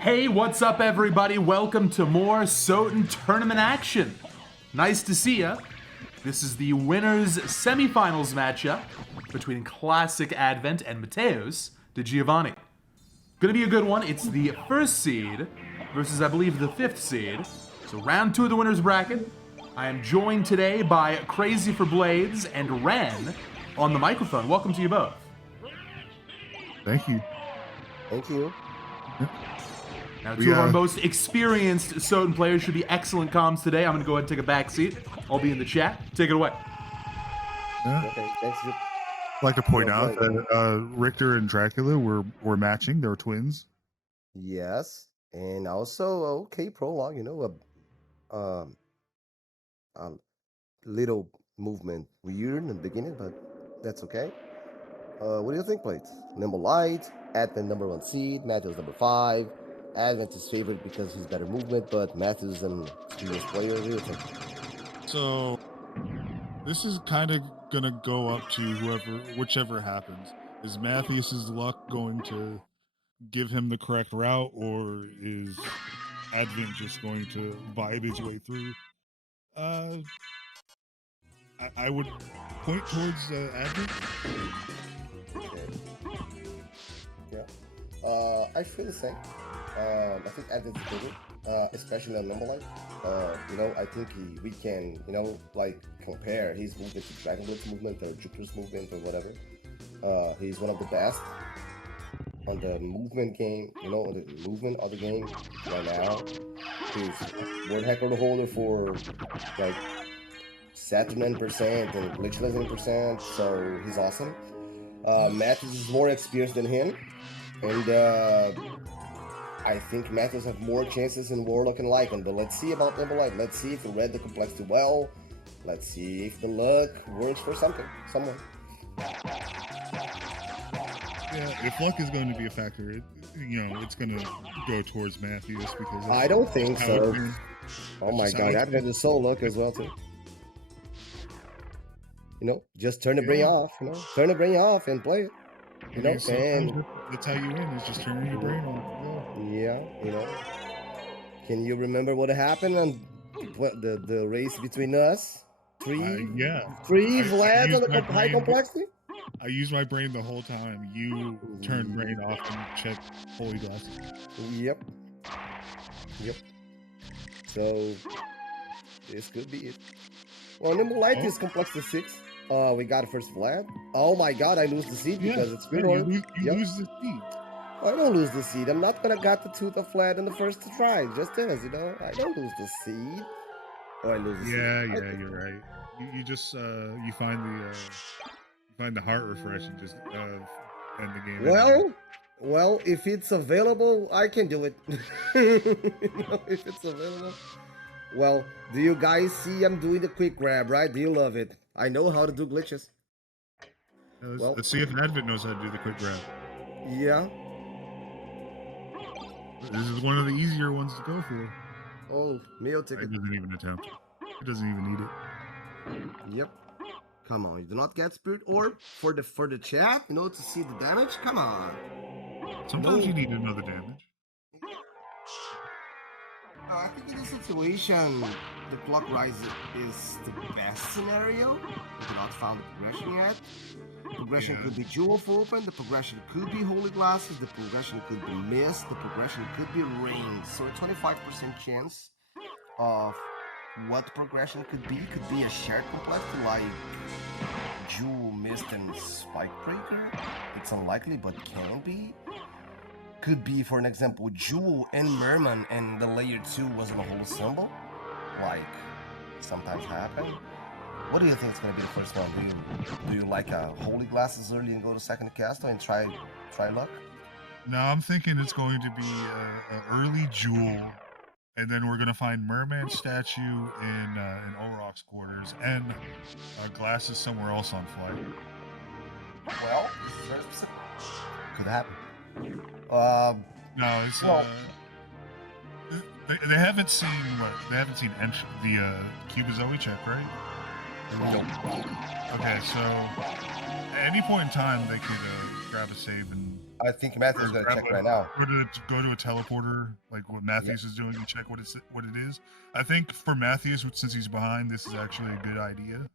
Hey, what's up, everybody? Welcome to more Soten tournament action. Nice to see ya. This is the winners semifinals matchup between ClassicAdvent and MatheusDeGiovanni. Gonna be a good one. It's the first seed versus, I believe, the fifth seed. So round two of the winners bracket. I am joined today by Crazy for Blades and Ren on the microphone. Welcome to you both. Thank you. Thank you. Now, two of our most experienced Soten players should be excellent comms today. I'm going to go ahead and take a back seat. I'll be in the chat. Take it away. Okay, thanks. I'd like to point out that Richter and Dracula were matching. They were twins. Yes, and also okay prologue. A little movement weird in the beginning, but that's okay. What do you think, Plates? Nimble Light, Advent number 1 seed, Matheus number 5. Advent is favored because he's better movement, but Matheus an experienced player. What do you think? So this is kind of gonna go up to whichever happens. Is Matheus's luck going to give him the correct route, or is Advent just going to vibe his way through? I would point towards Advent. Okay. Yeah. I feel the same. I think Advent's bigger, especially on Nimble Light. I think we can, compare his movement to Dragon Blitz's movement or Jupiter's movement or whatever. He's one of the best on the movement game, on the movement of the game right now. He's world record holder for like 79% and glitchless 9%, so he's awesome. Matheus is more experienced than him, and I think Matheus have more chances in Warlock and Lycan, but let's see about Nimble Light. Let's see if he read the complexity well. Let's see if the luck works for someone. Yeah, if luck is going to be a factor, it's going to go towards Matheus because I don't think so. Oh my god, Advent is so luck as well too. Just turn the brain off. Turn the brain off and play it. and that's how you win. Is just turning your brain off. Yeah, Can you remember what happened on the race between us? Three Vlads on the high complexity? I used my brain the whole time. You turned brain off and checked holy glasses. Yep. So this could be it. Well, Nimble Light is complexity 6. We got first Vlad. Oh my god, I lose the seed because it's good. You lose the seed. I don't lose the seed. I'm not gonna got the tooth of Vlad in the first try. Just as I don't lose the seed. Oh, I lose the seed. Yeah, you're right. You just you find the heart refresh and just end the game. Well, if it's available, I can do it. If it's available. Well, do you guys see I'm doing the quick grab, right? Do you love it? I know how to do glitches. Let's see if Advent knows how to do the quick grab. Yeah. This is one of the easier ones to go for. Oh, meal ticket. It doesn't even attempt. It doesn't even need it. Yep. Come on, you do not get Spirit Orb for the chat, to see the damage? Come on. Sometimes you need another damage. I think in this situation, the clock rise is the best scenario. We have not found the progression yet. Progression could be Jewel for open, the progression could be Holy Glasses, the progression could be Mist, the progression could be Rings. So a 25% chance of what progression could be a shared complexity like Jewel, Mist, and Spike Breaker. It's unlikely, but can be. Could be, for an example, Jewel and Merman, and the layer 2 wasn't a whole symbol, like sometimes happen. What do you think is going to be the first one? Do you like Holy Glasses early and go to second caster and try luck? No, I'm thinking it's going to be an early Jewel, and then we're going to find Merman statue in Orok's quarters and Glasses somewhere else on flight. Well, this is very specific. Could happen. No, it's they haven't seen the Cubazoe check, right? Nope. Okay, so at any point in time they could grab a save and I think Matthews is Or gonna grab check right now. go to a teleporter, like what Matthews is doing, and check what it is. I think for Matthews, since he's behind, this is actually a good idea.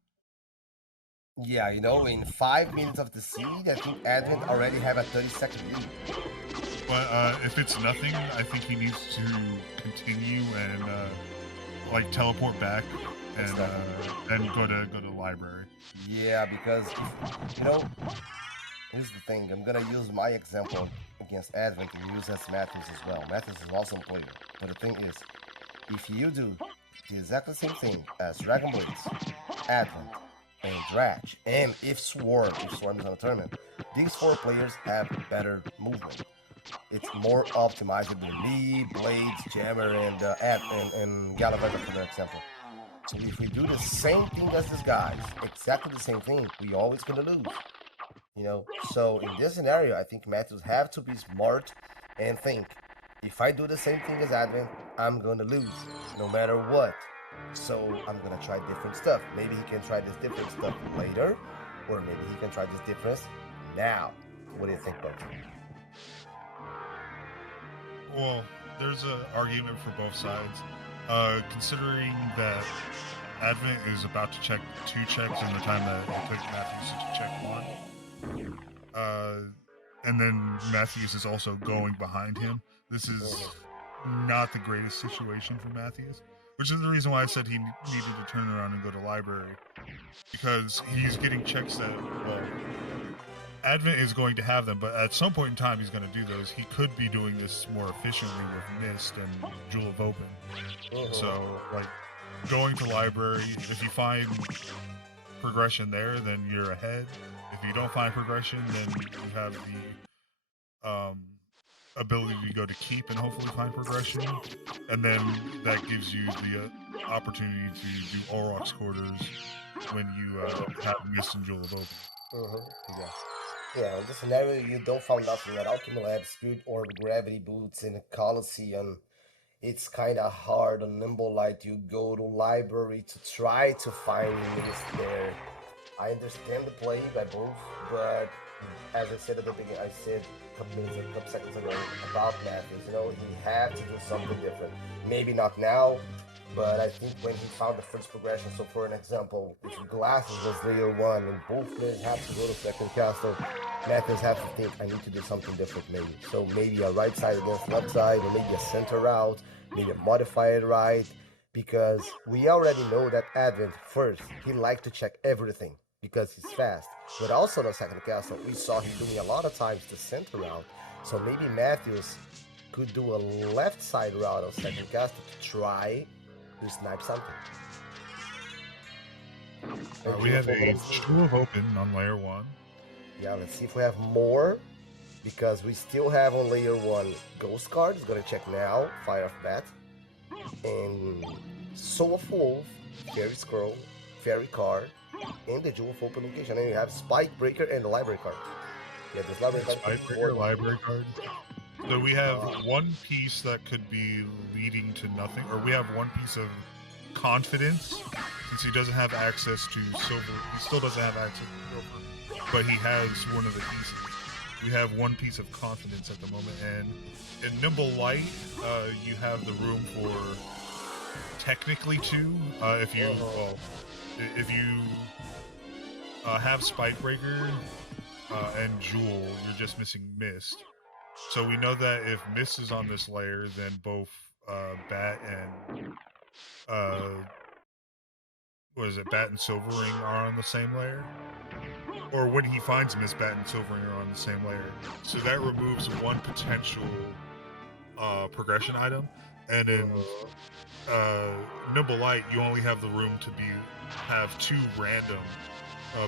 Yeah, in 5 minutes of the seed, I think Advent already have a 30-second lead. But if it's nothing, I think he needs to continue and like teleport back and go to library. Yeah, because here's the thing. I'm gonna use my example against Advent and use as Matthews as well. Matthews is an awesome player, but the thing is, if you do the exactly same thing as Dragon Blades, Advent, and Dratch, and if Swarm is on the tournament, these 4 players have better movement. It's more optimized than me, Blades, Jammer, and Gallivant, for example. So if we do the same thing as these guys, exactly the same thing, we always gonna lose. So in this scenario, I think Matthews have to be smart and think, if I do the same thing as Advent, I'm gonna lose, no matter what. So I'm gonna try different stuff. Maybe he can try this different stuff later, or maybe he can try this difference now. What do you think, Bert? Well, there's an argument for both sides. Considering that Advent is about to check 2 checks in the time that it took Matthews to check 1. And then Matthews is also going behind him. This is not the greatest situation for Matthews, which is the reason why I said he needed to turn around and go to library, because he's getting checks that, well, Advent is going to have them, but at some point in time he's going to do those. He could be doing this more efficiently with Mist and Jewel of Open. So, like, going to library, if you find progression there, then you're ahead. If you don't find progression, then you have the ability to go to keep and hopefully find progression. And then that gives you the opportunity to do Aurochs quarters when you have Mist and Jewel of Open. Yeah. Yeah, in this scenario, you don't find nothing at Alchemy Lab, Spirit Orb, Gravity Boots, and Colosseum. It's kind of hard on Nimble Light. You go to library to try to find Mist there. I understand the play by both, but as I said at the beginning, I said a couple seconds ago about Matthews. He had to do something different. Maybe not now, but I think when he found the first progression, so for an example, if Glasses was layer 1 and both players have to go to second castle, Matthews has to think, I need to do something different maybe. So maybe a right side against left side, or maybe a center route, maybe a modified right, because we already know that Advent, first, he liked to check everything because he's fast. But also the second castle, we saw him doing a lot of times the center route. So maybe Matthews could do a left side route of second castle to try to snipe something. We have a Jewel of Open on layer 1. Yeah, let's see if we have more, because we still have on layer 1 Ghost card. It's gonna check now, Fire of Bat, and Soul of Wolf, Fairy Scroll, Fairy card, and the Jewel of Open location. And you have Spike Breaker and the Library card. Yeah, this Library card. Spike Breaker, Library card. So we have one piece that could be leading to nothing, or we have one piece of confidence, since he doesn't have access to silver. He still doesn't have access to silver, but he has one of the pieces. We have one piece of confidence at the moment, and in Nimble Light, you have the room for technically 2. If you have Spike Breaker and Jewel, you're just missing Mist. So we know that if Mist is on this layer, then both Bat and Bat and Silverring are on the same layer. Or when he finds Mist, Bat and Silverring are on the same layer. So that removes one potential progression item. And in Nimble Light, you only have the room to have 2 random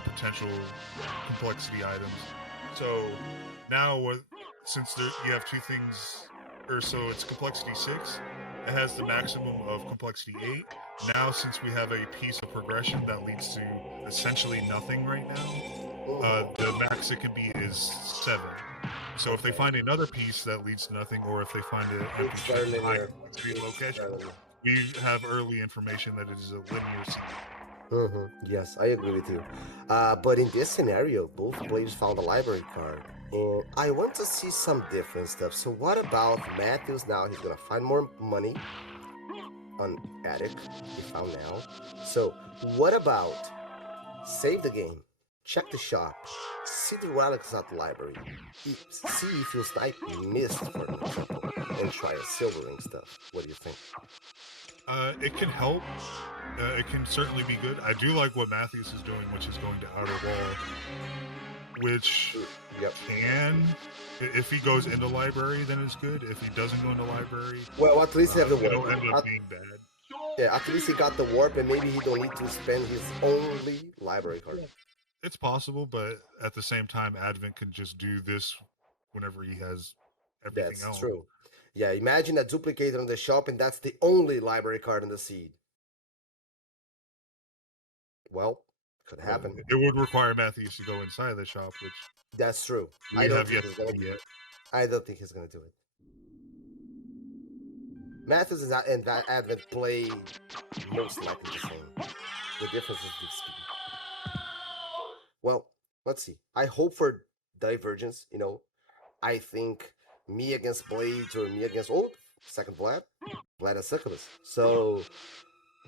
potential complexity items. So now, since you have 2 things, so it's complexity 6, it has the maximum of complexity 8. Now, since we have a piece of progression that leads to essentially nothing right now, the max it could be is 7. So if they find another piece that leads to nothing, or if they find an empty location, we have early information that it is a linear sequence. Yes, I agree with you. But in this scenario, both players found a library card, And I want to see some different stuff. So what about Matthews now? He's gonna find more money on attic. He found now. So what about save the game, check the shop, see the relics at the library, see if your snipe missed, for example, and try a silver ring stuff. What do you think? It can help. It can certainly be good. I do like what Matthews is doing, which is going to outer wall, which can, if he goes into library, then it's good. If he doesn't go into library, well, at least he have the warp. It'll end up being bad. Yeah, at least he got the warp, and maybe he don't need to spend his only library card. It's possible, but at the same time, Advent can just do this whenever he has everything else. That's true. Yeah, imagine a duplicator on the shop, and that's the only library card in the seed. Well, could happen. It would require Matthews to go inside the shop, which that's true. I don't think he's gonna yet. I don't think he's gonna do it. Matthews and Advent play most likely the same. The difference is the speed. Well, let's see. I hope for divergence. You know, I think me against Blades or me against second Vlad and Succubus. So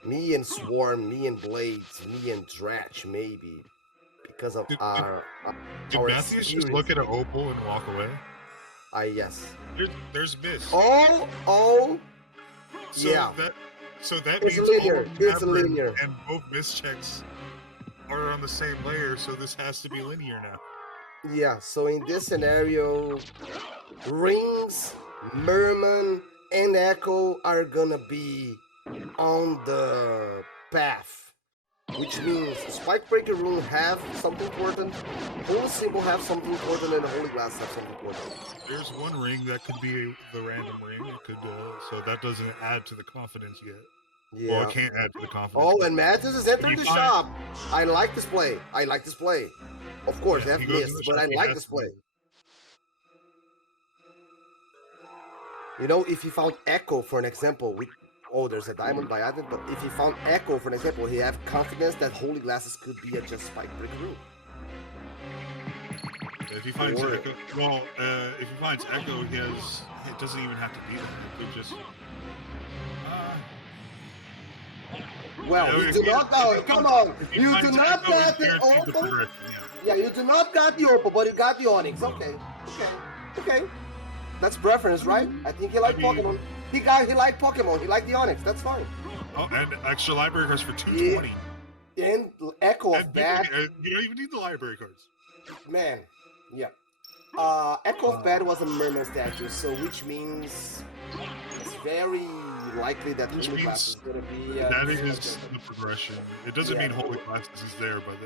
me and Swarm, me and Blades, me and Dratch, maybe because of our. Did Matthews just look at an opal and walk away? Yes. There's miss. Oh. So yeah. That it's means linear. It's linear. And both mischecks are on the same layer, so this has to be linear now. Yeah, so in this scenario, Rings, Merman, and Echo are gonna be on the path. Which means Spike Breaker Rune have something important, Holy Symbol have something important, and Holy Glass have something important. There's one ring that could be the random ring. It could, so that doesn't add to the confidence yet. Yeah. Well, it can't add to the confidence. Oh, and Matthews has entered the shop. I like this play. Of course, they have missed, but I like this play. You know, if he found Echo, for an example, there's a diamond by Advent, but if he found Echo, for an example, he have confidence that Holy Glasses could be a just Spike Brick Room. If he finds Echo, if he finds Echo, it doesn't even have to be that. It could just. Well, you do not know. Come on, you do not got the opal. Yeah, you do not got the opal, but you got the Onyx. Okay. That's preference, right? I think he liked Pokemon. He liked Pokemon. He liked the Onyx. That's fine. Oh, and extra library cards for 220. And Echo of Bad. You don't even need the library cards. Man, yeah. Echo of Bad was a merman statue, so which means it's very likely that Holy Glass is going to be. That is the progression. It doesn't mean Holy Glass is there, but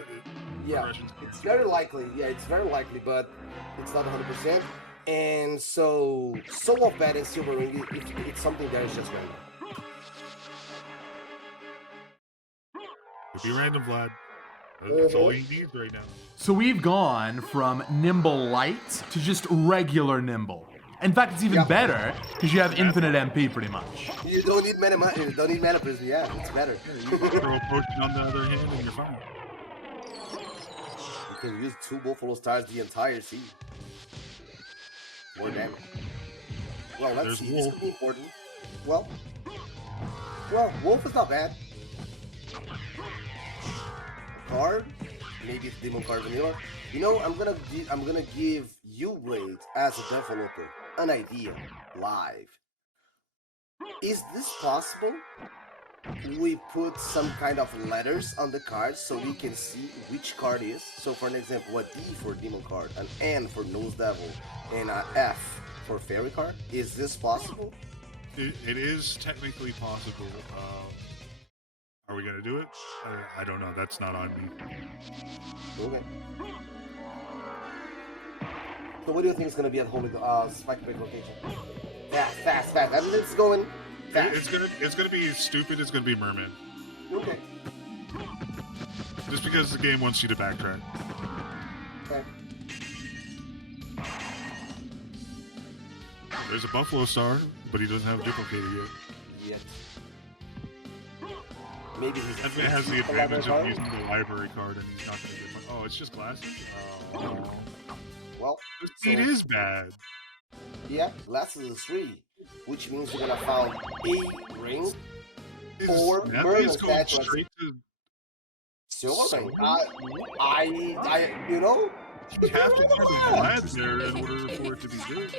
it's very likely. Yeah, it's very likely, but it's not 100%. And so Soul of Bad and Silver Ring, it's something that is just random. It'd be random, Vlad. That's all you need right now. So we've gone from Nimble Light to just regular Nimble. In fact, it's even better because you have infinite MP pretty much. You don't need mana prism. Yeah, it's better. You can throw a potion on the other hand and you're fine. You can use 2 Buffalo Stars the entire seed. More damage. Well, let's see. This could be important. Well, Wolf is not bad. Card, maybe it's Demon Card Vanilla. You know, I'm gonna give you, Blade, as a developer, an idea live. Is this possible? We put some kind of letters on the cards so we can see which card is. So, for an example, a D for Demon Card, an N for Nose Devil, and an F for Fairy Card. Is this possible? It is technically possible. Are we gonna do it? I don't know. That's not on me. Okay. So what do you think is gonna be at Holy Spike Break location? Fast. I mean, it's going fast. It's gonna be stupid. It's gonna be Merman. Okay. Just because the game wants you to backtrack. Okay. There's a Buffalo Star, but he doesn't have a duplicator yet. Maybe he's has the advantage of using the library card, and he's not going to get much. Oh, it's just glasses? Well, The speed is bad. Yeah, glasses is 3, which means you're gonna find a ring Is or Matthews Merlin's going statue. straight to Silver ring. silver? You know, You have to do the Vlad there in order for it to be good.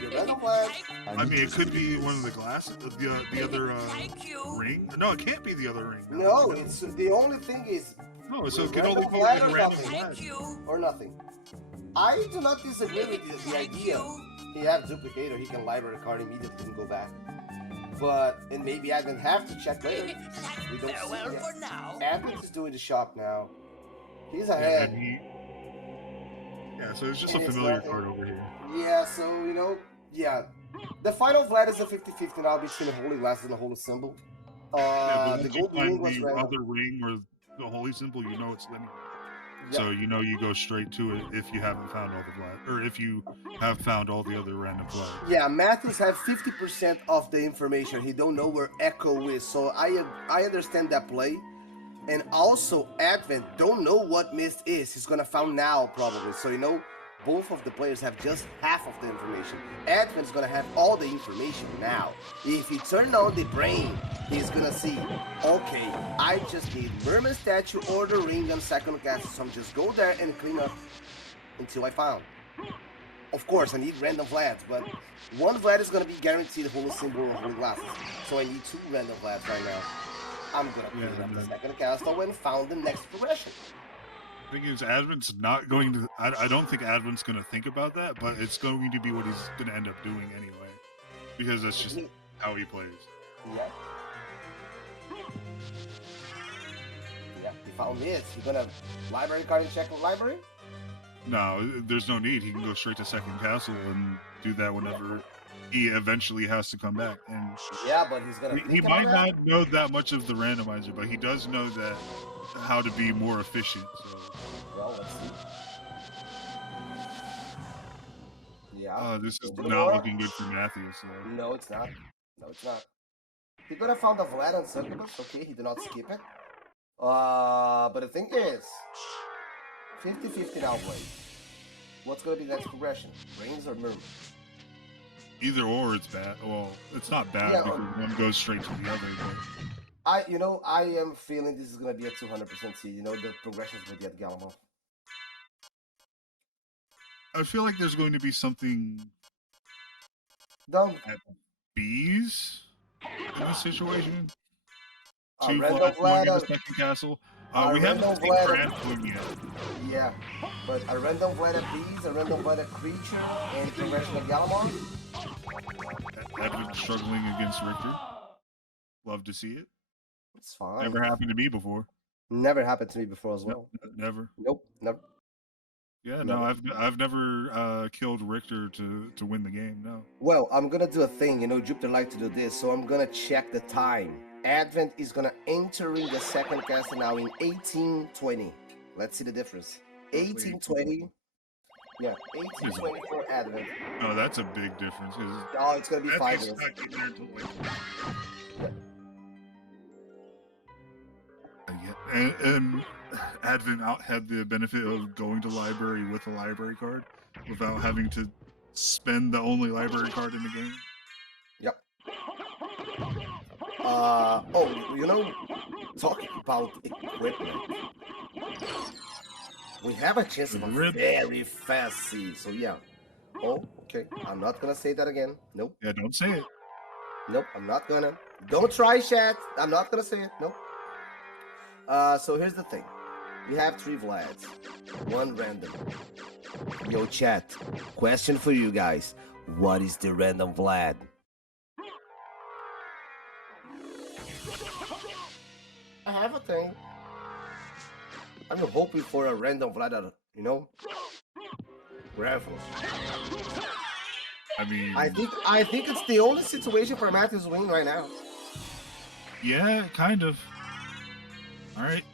your random Vlad. I mean, it could be one of the glasses, the other ring. No, it can't be the other ring. No, it's the only thing is No, so it can only be random like a Vlad random or Vlad. or nothing. I do not disagree with the idea. He has duplicator, he can library card immediately and go back. But, and maybe I didn't have to check later. We don't see it. For now. Advent is doing the shop now. He's Yeah, ahead. so it's just a And it's familiar nothing. card over here. Yeah, so, you know, yeah. The final Vlad is a 50-50 now between the Holy Glasses and the Holy Symbol. Yeah, but The once you Golden Ring find was the random. other ring or the holy symbol, you know it's linear. Yeah. So you know you go straight to it if you haven't found all the Vlad, or if you have found all the other random Vlad. Yeah, Matthews have 50% of the information. He don't know where Echo is, so I understand that play. And also, Advent don't know what Mist is. He's gonna find now probably. So you know, both of the players have just half of the information. Advent's gonna have all the information now. If he turn on the brain, he's gonna see, okay, I just need Merman statue or the ring on second cast, so I'm just go there and clean up until I found. Of course, I need random Vlads, but one Vlad is gonna be guaranteed Holy Symbol or Holy Glasses. So I need 2 random Vlads right now. I'm gonna clean up the second castle and found the next progression. The thing is, Advent's not going to. I don't think Advent's going to think about that, but it's going to be what he's going to end up doing anyway, because that's just how he plays. Yeah. Yeah, he found this. You're gonna library card and check with library? No, there's no need. He can go straight to second castle and do that whenever he eventually has to come back. And Yeah, but he's gonna. he might not know that much of the randomizer, but he does know that how to be more efficient. So. Well, let's see. Yeah. This is Still not more? looking good for Matthews. So. No, it's not. No, it's not. He could have found the Vlad on Succubus. Okay, he did not skip it. But the thing is, 50-50 now, Blade. What's gonna be the next progression? Rings or Merman? Either or, it's bad. Well, it's not bad Yeah, because one goes straight to the other. But... I am feeling this is gonna be a 200% seed. You know, the progression is gonna be at Galamo. I feel like there's going to be something Don't. at B's in this situation. A 2 random Vlad, one in Vlad. the second castle. a We haven't random seen Vlad. Grant yet. Yeah, but a random Vlad at Bees, a random Vlad at Creature, and progression at Gallimon. Advent struggling against Richter. Love to see it. It's fine. Never happened to me before. Never happened to me before as well. Never. Nope, never. Yeah, no, I've never killed Richter to win the game. No. Well, I'm gonna do a thing. You know, Jupiter like to do this, so I'm gonna check the time. Advent is gonna entering the second castle now in 1820. Let's see the difference. 1820. Yeah, 1820 for Advent. No, that's a big difference. Oh, it's gonna be 5 Matthew's minutes. not getting there until like... And Advent had the benefit of going to library with a library card without having to spend the only library card in the game. Yep. You know, talking about equipment, we have a chance of a very fast seed. So yeah. Oh, okay. I'm not gonna say that again. Nope. Yeah, don't say it. Nope. I'm not gonna. Don't try, chat. I'm not gonna say it. Nope. So here's the thing. We have 3 Vlads, 1 random. Yo, chat. Question for you guys. What is the random Vlad? I have a thing. I'm hoping for a random Vlad, you know? Raffles. I mean, I think it's the only situation for Matthews win right now. yeah, kind of. All right.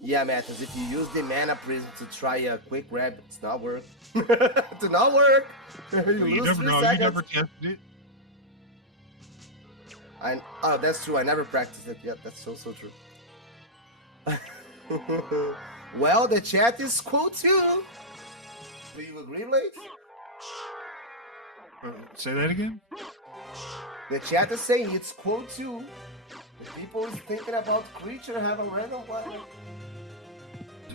Yeah, Matthews, if you use the mana prism to try a quick grab, it's not work. Do not work. You lose never 3 know. You seconds. never tested it. Oh, that's true. I never practiced it. Yeah, that's so true. Well, the chat is cool too. Do you agree, Blake? Say that again? The chat is saying it's cool too. The people is thinking about creature have a random blast.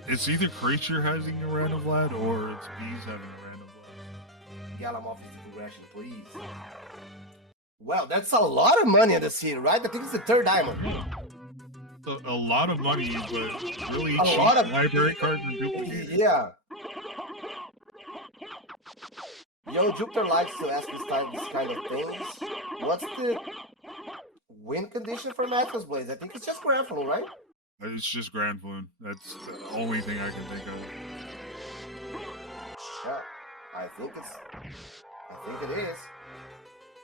It's either creature having a random Vlad or it's bees having a random Vlad. Galamov is the progression, please. Well, that's a lot of money in the scene, right? I think it's the third diamond. A lot of money, but really A cheap lot of library cards and duplicated. Yeah. Yo, Jupiter likes to ask this kind of things. What's the win condition for Matheus Blaze? I think it's just Grand Flu, right? It's just Grand Floon. That's the only thing I can think of. Yeah, I think it is.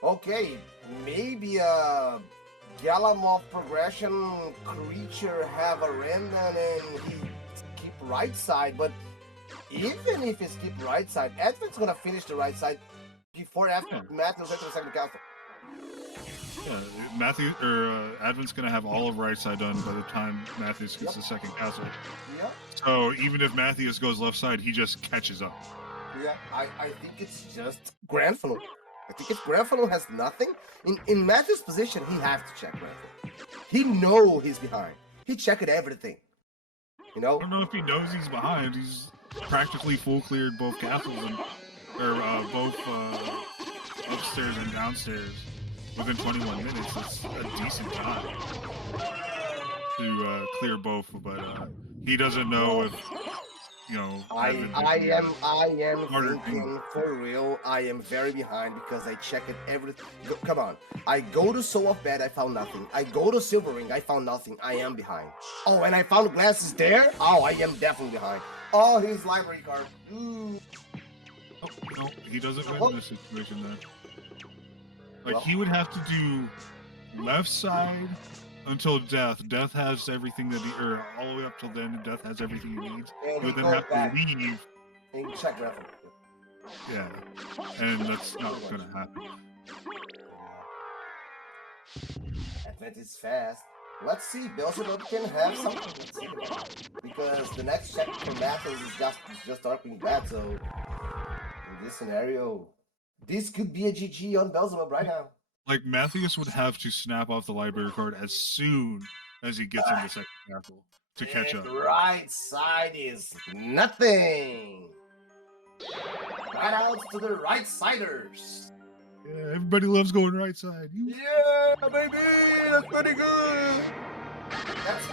Okay, maybe a Galamov progression creature have a random and he keep right side, but even if he skip right side, Advent's gonna finish the right side before after Matheus enters the second castle. Yeah, Advent's gonna have all of right side done by the time Matheus gets the second castle. Yeah. So even if Matheus goes left side, he just catches up. Yeah, I think it's just Grand Flu. I think if Grand Flu has nothing, in Matheus' position, he has to check Grand Flu. He know he's behind. He checked everything. You know? I don't know if he knows he's behind. He's practically full cleared both castles both upstairs and downstairs within 21 minutes. It's a decent time to clear both, but he doesn't know if I am thinking for real. I am very behind because I checked everything. Come on. I go to Soul of Bad, I found nothing. I go to Silver Ring, I found nothing. I am behind. Oh, and I found glasses there? Oh, I am definitely behind. Oh, his library card. Ooh. Oh, no, he doesn't win this situation then. Like, he would have to do left side until death. Death has everything that or all the way up till then, Death has everything he needs. And he would then have to leave. And check reference. Yeah. And that's not gonna happen. Advent is fast. Let's see, Beelzebub can have something. Let's see. Because the next check for Matheus is just darkening bad, so in this scenario, this could be a GG on Beelzebub right now. Like, Matheus would have to snap off the library card as soon as he gets into second castle to catch up. Right side is nothing. Right out to the right siders. Yeah, everybody loves going right side. Yeah, baby, that's pretty good. That's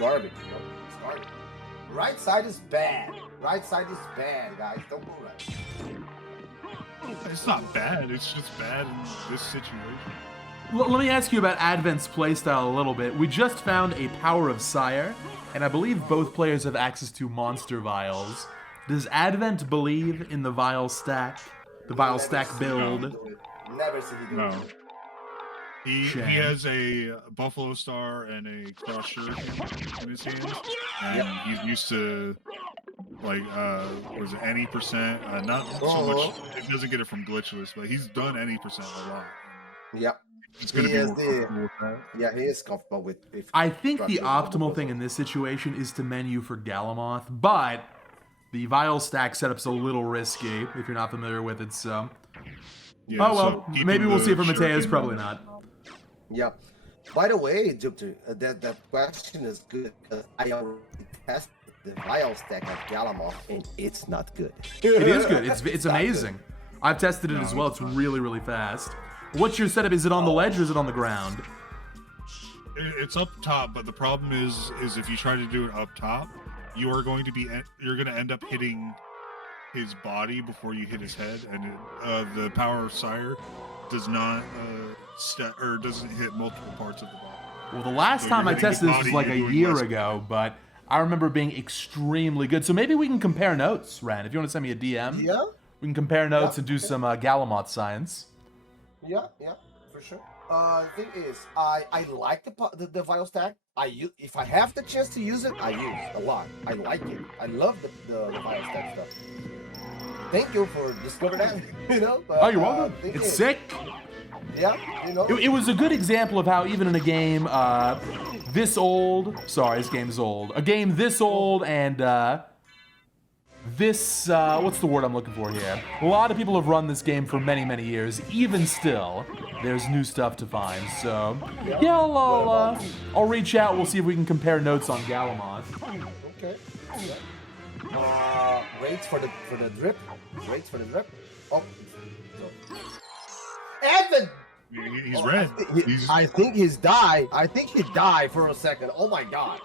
garbage. It's garbage. Right side is bad. Right side is bad, guys. Don't go right. It's not bad, it's just bad in this situation. Let me ask you about Advent's playstyle a little bit. We just found a Power of Sire, and I believe both players have access to Monster Vials. Does Advent believe in the Vial stack? The Vial stack build? Never see him do it. No. He has a Buffalo Star and a Cross Shuriken in his hands, and he's used to like was it any percent? Not so much. It doesn't get it from glitchless, but he's done any percent a lot. Yep. It's gonna be more comfortable with that. Yeah, he is comfortable with. I think the optimal thing in this situation is to menu for Galamoth, but the Vial stack setup's a little risky if you're not familiar with it. So, Yeah, oh well, so maybe we'll see it for Mateus. Shuriken Probably not. Yeah. By the way, Jupiter, that question is good because I already tested the Vial stack at Galamoth, and it's not good. It is good. It's amazing. I've tested it as well. It's really, really fast. What's your setup? Is it on the ledge or is it on the ground? It's up top, but the problem is if you try to do it up top, you're going to end up hitting his body before you hit his head, and the Power of Sire does not doesn't hit multiple parts of the body. Well, the last time I tested this was like a year ago, but I remember being extremely good. So maybe we can compare notes, Ren. If you want to send me a DM, Yeah. we can compare notes and do some Galamoth science. Yeah, for sure. The thing is, I like the Vial stack. If I have the chance to use it, I use it a lot. I like it. I love the Vial stack stuff. Thank you for discovering that. Oh, you're welcome. It's sick. Yeah, It was a good example of how even in a game, this old. Sorry, this game's old. A game this old and this, what's the word I'm looking for here? A lot of people have run this game for many, many years. Even still, there's new stuff to find. So, yeah, I'll reach out. We'll see if we can compare notes on Galamoth. Okay. Rates for the drip. Rates for the drip. Oh. Evan! He's red. I think he's died. I think he died for a second. Oh my god.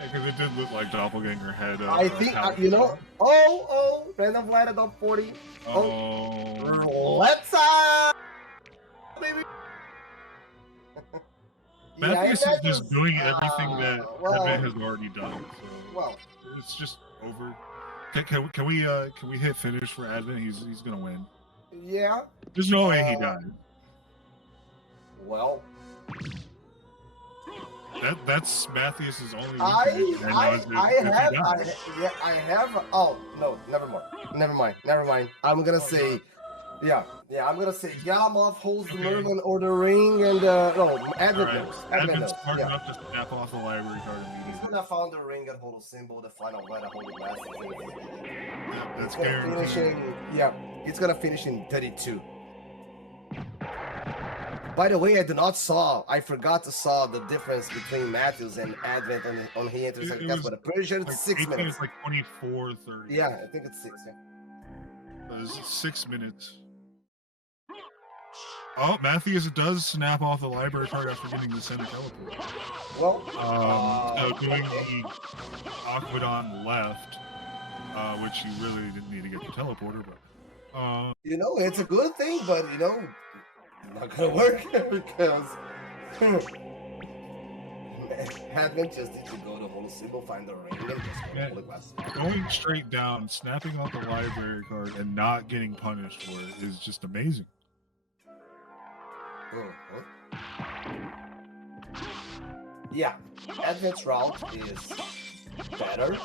Because it did look like Doppelganger had. I think you know. Oh, random light at up 40. Oh, let's baby. Matthews is just doing everything that Advent has already done. So well, it's just over. Can we hit finish for Advent? He's gonna win. Yeah. There's no way he died. Well. That's Matthews' only. I have. Oh no, never mind. I'm gonna say, I'm gonna say Galamoth holds the Merlin or the ring, and no, Advent knows. Advent's smart enough to snap off the library card immediately. He's gonna find the ring and hold a symbol, the final letter, hold the last. That's guaranteed. It's gonna finish in 32. By the way, I forgot to saw the difference between Matthews and Advent on he enters and guess what? I'm pretty sure it's 6 minutes. It's like 24-30. Yeah, I think it's 6. Yeah. It's 6 minutes. Oh, Matthews does snap off the library card after getting the center teleport. Well, so doing the Aquidon left, which you really didn't need to get the teleporter, but you know, it's a good thing, but you know, not gonna work because Advent just need to go to hold a symbol, find the ring, and just go to hold a glass. Going straight down, snapping off the library card, and not getting punished for it is just amazing. Yeah, Advent's route is better.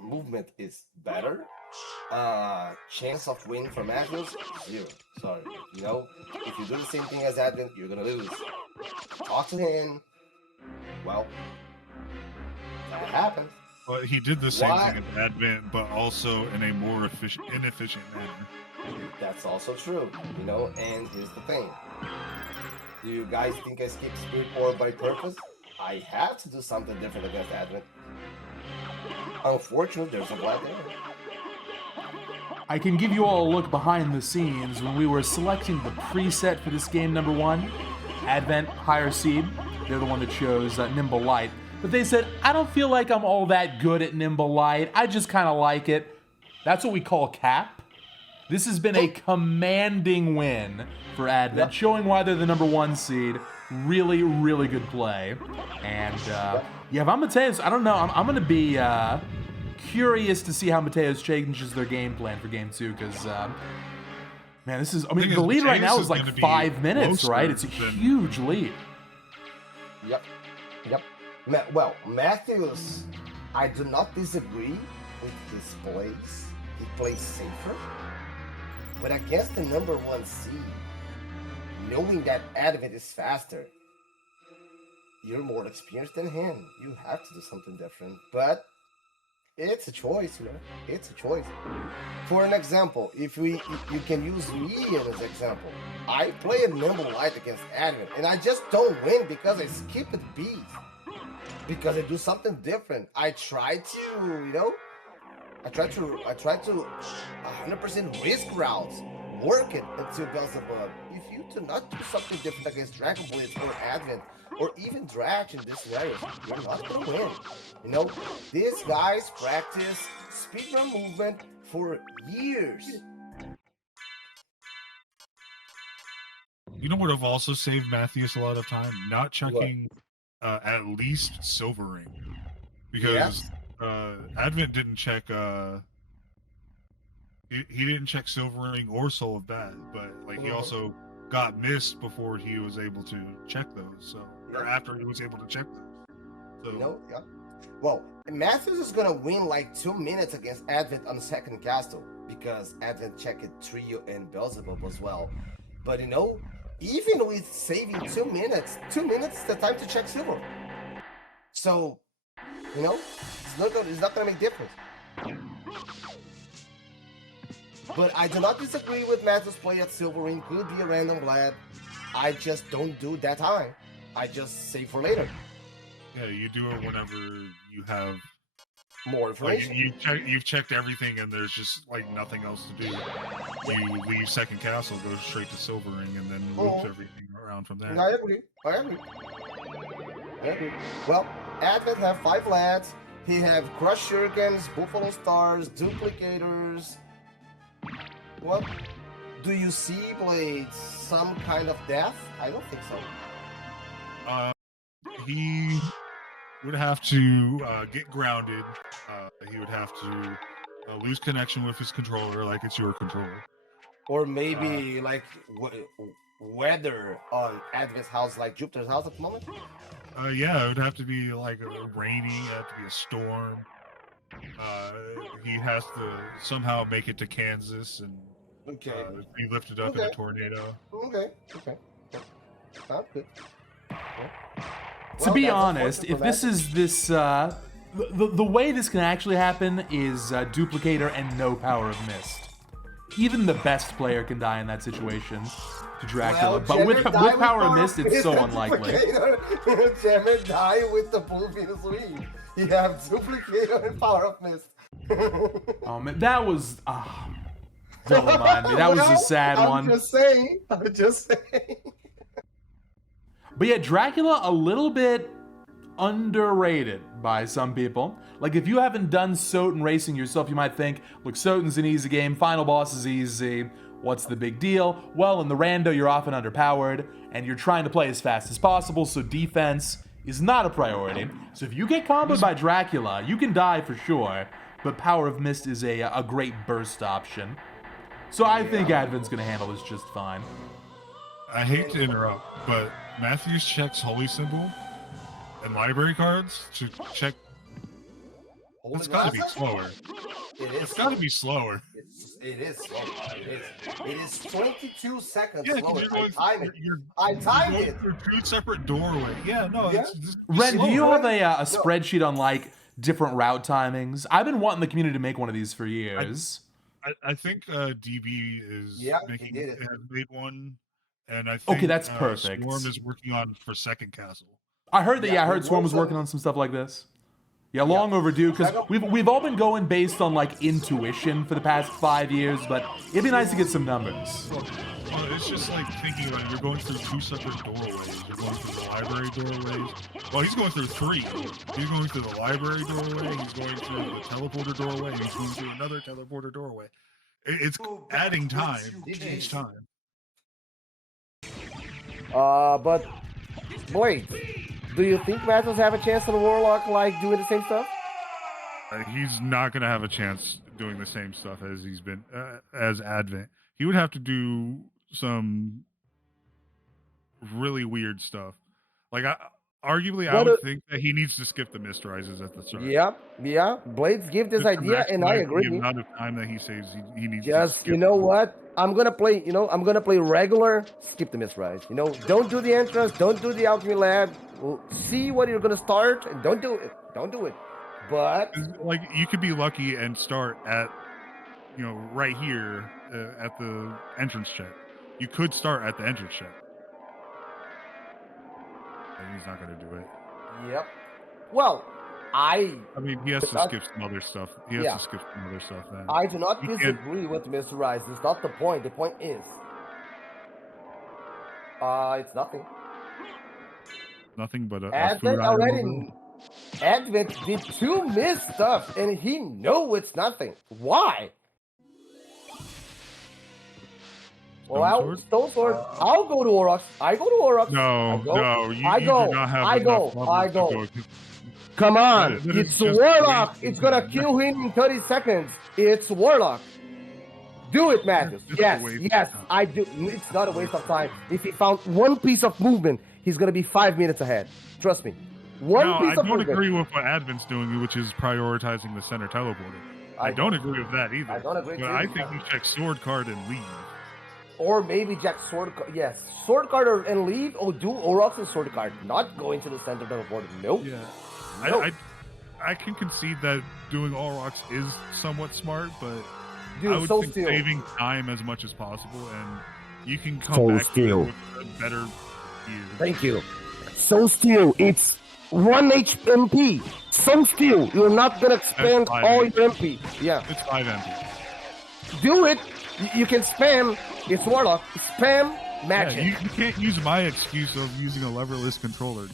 Movement is better. Chance of winning for Matthews, 0. Sorry. You know, if you do the same thing as Advent, you're gonna lose. Talk to him. Well, that happened. But he did the same thing as Advent, but also in a more inefficient manner. That's also true, you know, and here's the thing. Do you guys think I skipped Spirit Orb by purpose? I have to do something different against Advent. Unfortunately, there's a black arrow. I can give you all a look behind the scenes when we were selecting the preset for this game number 1. Advent, higher seed. They're the one that chose Nimble Light. But they said, I don't feel like I'm all that good at Nimble Light. I just kind of like it. That's what we call cap. This has been a commanding win for Advent, showing why they're the number 1 seed. Really, really good play. And, if I'm Mateus, I don't know. I'm going to be curious to see how Mateus changes their game plan for game 2, because, man, this is, I mean, the lead right now is like 5 minutes, right? It's a huge lead. Yep. Well, Matthews, I do not disagree with his plays. He plays safer. But against the number 1 seed, knowing that Advent is faster, you're more experienced than him. You have to do something different. But it's a choice, you know. It's a choice. For an example, if you can use me as an example. I play a Nimble Light against Advent, and I just don't win because I skip the beat. Because I do something different. I try to, you know, I try to 100% risk routes, work it until Beelzebub. If you do not do something different against Dragon Blitz or Advent, or even Drax in this scenario, you're not gonna win. You know, these guys practice speedrun movement for years. You know what would have also saved Matthews a lot of time? Not checking at least Silver Ring. Because Advent didn't check he didn't check Silver Ring or Soul of Bat, but like he also got missed before he was able to check those. So or after he was able to check those. So you know, well, Matthews is gonna win like 2 minutes against Advent on the second castle because Advent checked Trio and Beelzebub as well. But you know, even with saving 2 minutes, 2 minutes is the time to check silver. So, you know, it's not gonna make difference. But I do not disagree with Matheus' play at silver ring. Could be a random blad. I just don't do that time. I just save for later. Yeah, you do it whenever you have more information. Like you've checked everything and there's just like nothing else to do. You leave second castle, go straight to silver ring, and then loop everything around from there. I agree. Well, Advent have 5 lads. He have Crush Shurikens, Buffalo Stars, Duplicators. What? Do you see Blade some kind of death? I don't think so. He would have to get grounded. He would have to lose connection with his controller, like it's your controller. Or maybe like weather on Advent's house, like Jupiter's house at the moment. Yeah, it would have to be like rainy. It would have to be a storm. He has to somehow make it to Kansas and be lifted up in a tornado. Okay. Sounds good. To be honest, if this is the way this can actually happen is Duplicator and no Power of Mist. Even the best player can die in that situation to Dracula, but with Power of Mist, it's so unlikely. Jammer die with the Blue Venus Wing. You have Duplicator and Power of Mist. Oh man, that was... don't remind me. That was a sad one. I'm just saying. But yeah, Dracula, a little bit underrated by some people. Like, if you haven't done Soten Racing yourself, you might think, look, Soten's an easy game, final boss is easy, what's the big deal? Well, in the rando, you're often underpowered, and you're trying to play as fast as possible, so defense is not a priority. So if you get comboed by Dracula, you can die for sure, but Power of Mist is a great burst option. So I think Advent's going to handle this just fine. I hate to interrupt, but Matheus checks Holy Symbol and library cards to check. It's got to be slower. It's got to be slower. It is slower. It is 22 seconds slower. You're I timed it. Through 2 separate doorways. Yeah, no. Yeah. It's Ren, slower. do you have a spreadsheet on like different route timings? I've been wanting the community to make one of these for years. I think DB has made one. And I think that's perfect. Swarm is working on for second castle. I heard that. I heard Swarm was working on some stuff like this. Yeah, long overdue, because we've all been going based on like intuition for the past 5 years, but it'd be nice to get some numbers. It's just like thinking about it. You're going through 2 separate doorways. You're going through the library doorways. Well, he's going through 3. He's going through the library doorway. He's going through the teleporter doorway. He's going through another teleporter doorway. It's adding time each time. But Blade, do you think Matheus have a chance on the Warlock, like doing the same stuff? He's not going to have a chance doing the same stuff as he's been as Advent. He would have to do some really weird stuff. Like, arguably, I would think that he needs to skip the Mist Rises at the start. Yeah. Blades give this idea, and I agree. The amount of time that he saves, he needs to skip. You know what? I'm gonna play regular. Skip the Mist Rise. Don't do the entrance. Don't do the alchemy lab. See what you're gonna start, and don't do it. But like, you could be lucky and start at, right here at the entrance check. You could start at the entrance check. And he's not going to do it. Yep. Well, I mean, he has to skip some other stuff. Then. I do not disagree with Mr. Rise. It's not the point. The point is, it's nothing. Nothing but a Advent already. Advent did 2 missed stuff, and he know it's nothing. Why? Stone Sword. I'll go to Aurochs. No, you do not have enough I go. Come on, it's Warlock. It's gonna kill him in 30 seconds. It's Warlock. Do it, Matheus. Yes, I do. It's not a waste of time. If he found 1 piece of movement, he's gonna be 5 minutes ahead. Trust me. I don't agree with what Advent's doing, which is prioritizing the center teleporter. I don't agree with that either. I don't agree. But I think you check sword card and leave. Or maybe Jack sword card. Yes, sword card and leave. Or do Aurochs and sword card. Not going to the center of the board. Nope. Yeah. Nope. I can concede that doing all rocks is somewhat smart, but Dude, I would Soul think Steel. saving time as much as possible, and you can come Soul back Steel. with a better gear. Thank you. Soul Steel, it's 1 HP. Soul Steel, you're not gonna spend five all MP. your MP. Yeah. It's 5 MP. Do it. You can spam. It's Warlock. Spam magic. Yeah, you can't use my excuse of using a leverless controller.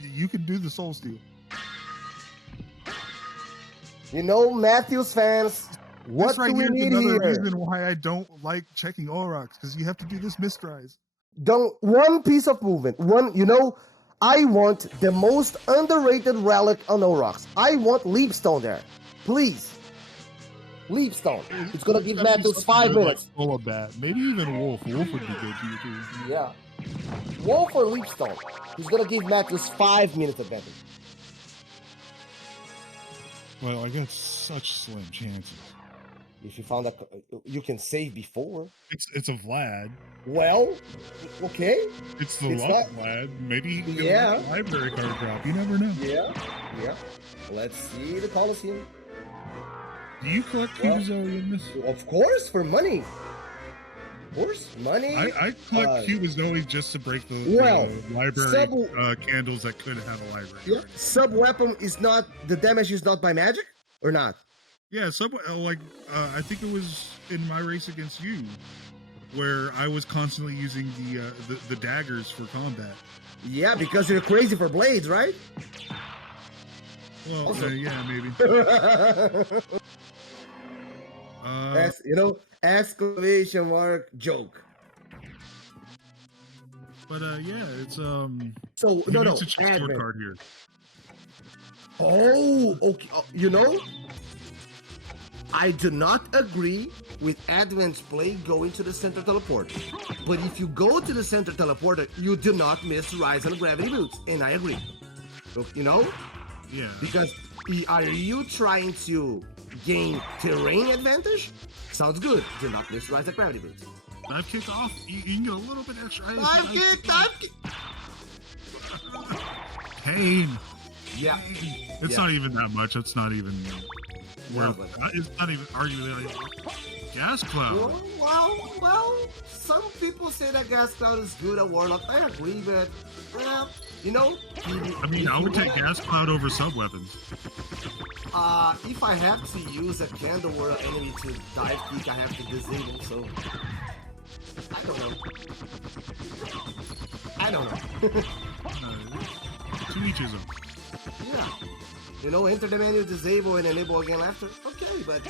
You can do the Soul Steel. You know, Matthews fans, what This right do we here is need another here? reason why I don't like checking Aurochs, because you have to do this mistries. Don't one piece of movement. I want the most underrated relic on Aurochs. I want Leapstone there. Please. Leapstone. It's gonna give Matthews 5 minutes. Like full of bat. Maybe even Wolf. Wolf would be good to you too. Yeah. Wolf or Leapstone. He's gonna give Matthews 5 minutes advantage. Well, I got such slim chances. If you found that you can save before. It's a Vlad. Well, okay. It's the It's luck not- Vlad. Maybe he can Yeah. get a library card drop. You never know. Yeah. Let's see the Coliseum. Do you collect Well- cubes in this? Of course, for money. Of course, money. I collect Cubazoli just to break the library candles that could have a library. Yeah. card. Sub weapon is not the damage is not by magic or not. Yeah, I think it was in my race against you, where I was constantly using the daggers for combat. Yeah, because you're crazy for blades, right? Well, Also- yeah, maybe. Exclamation mark joke. But yeah, it's So you no, need to check sword Advent. card here. Oh, okay. I do not agree with Advent's play going to the center teleport. But if you go to the center teleporter, you do not miss Rise on Gravity Boots. And I agree. Yeah. Because are you trying to gain terrain advantage? Sounds good. Do not miss Rise on Gravity Boots. Dive kick off. You can get a little bit extra. Dive kick. Pain. Yeah. It's not even that much. It's not even Yeah, worth. It's not even arguably like gas cloud. Well, some people say that Gas Cloud is good at Warlock. I agree, but, I mean, I would take gas cloud over sub weapons. if I have to use a candle or an enemy to dive kick, I have to disable, so I don't know. To each his own. Yeah. Enter the menu, disable, and enable again after. Okay, but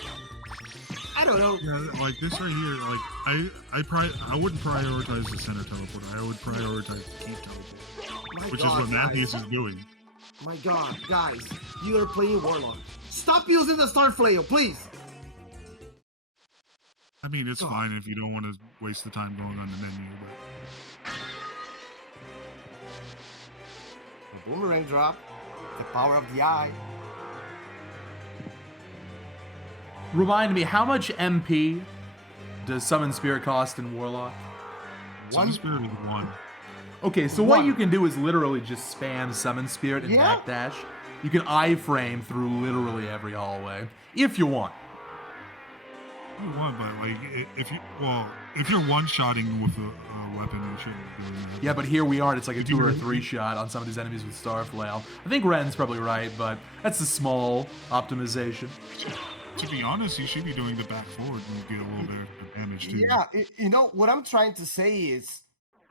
I don't know. Yeah, like this right here, I wouldn't prioritize the center teleport. I would prioritize the keep teleport, which is what Matthews is doing. My God, guys, you are playing Warlock. Stop using the Star Flail, please. I mean, it's fine if you don't want to waste the time going on the menu, but A boomerang drop. The power of the eye. Remind me, how much MP does Summon Spirit cost in Warlock? Summon Spirit is 1. Okay, so what you can do is literally just spam Summon Spirit and backdash. You can iframe through literally every hallway, if you want. You want, but like if you're one-shotting with a weapon, you shouldn't be doing that. Yeah, but here we are. It's like a 2 or a 3 shot on some of these enemies with Star Flail. I think Ren's probably right, but that's a small optimization. To be honest, you should be doing the back forward and get a little bit of damage too. Yeah, what I'm trying to say is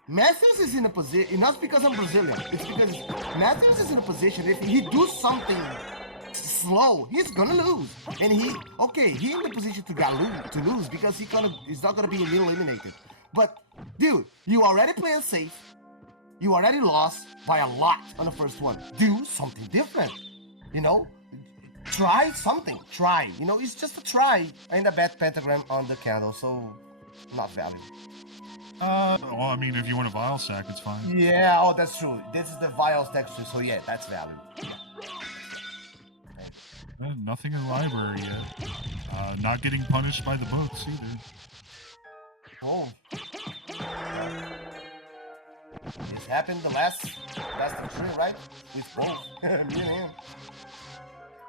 Matthews is in a position, not because I'm Brazilian, it's because Matthews is in a position, if he do something slow, he's gonna lose. And he in the position to lose because he's not gonna be eliminated. But dude, you already played safe. You already lost by a lot on the first one. Do something different. Try something. Try. It's just a try. And a bad pentagram on the candle, so not valid. Well, I mean, if you want a vial sack, it's fine. Yeah, that's true. This is the vials texture, so yeah, that's valid. Nothing in the library yet. Not getting punished by the books either. Boom. This happened the last of three, right? With both. Me and him.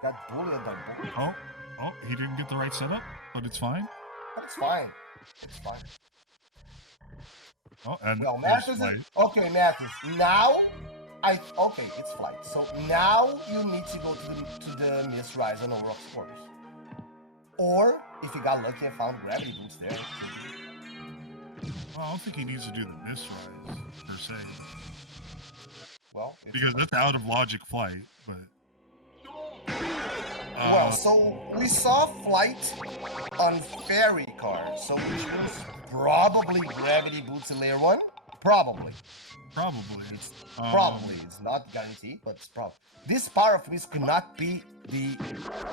Got bullied by both. Oh, he didn't get the right setup, but it's fine. But it's fine. It's fine. Oh, and well, Matthews is... Okay, Matthews. Now, okay, it's flight. So now you need to go to the Miss Rise and Rock Sports. Or, if you got lucky and found gravity boots there. Well, I don't think he needs to do the Miss Rise, per se. Well, because that's out of logic flight, but... well, so we saw flight on ferry cars, so which means probably gravity boots in layer 1? Probably. It's not guaranteed, but it's probably. This power of mist could not be the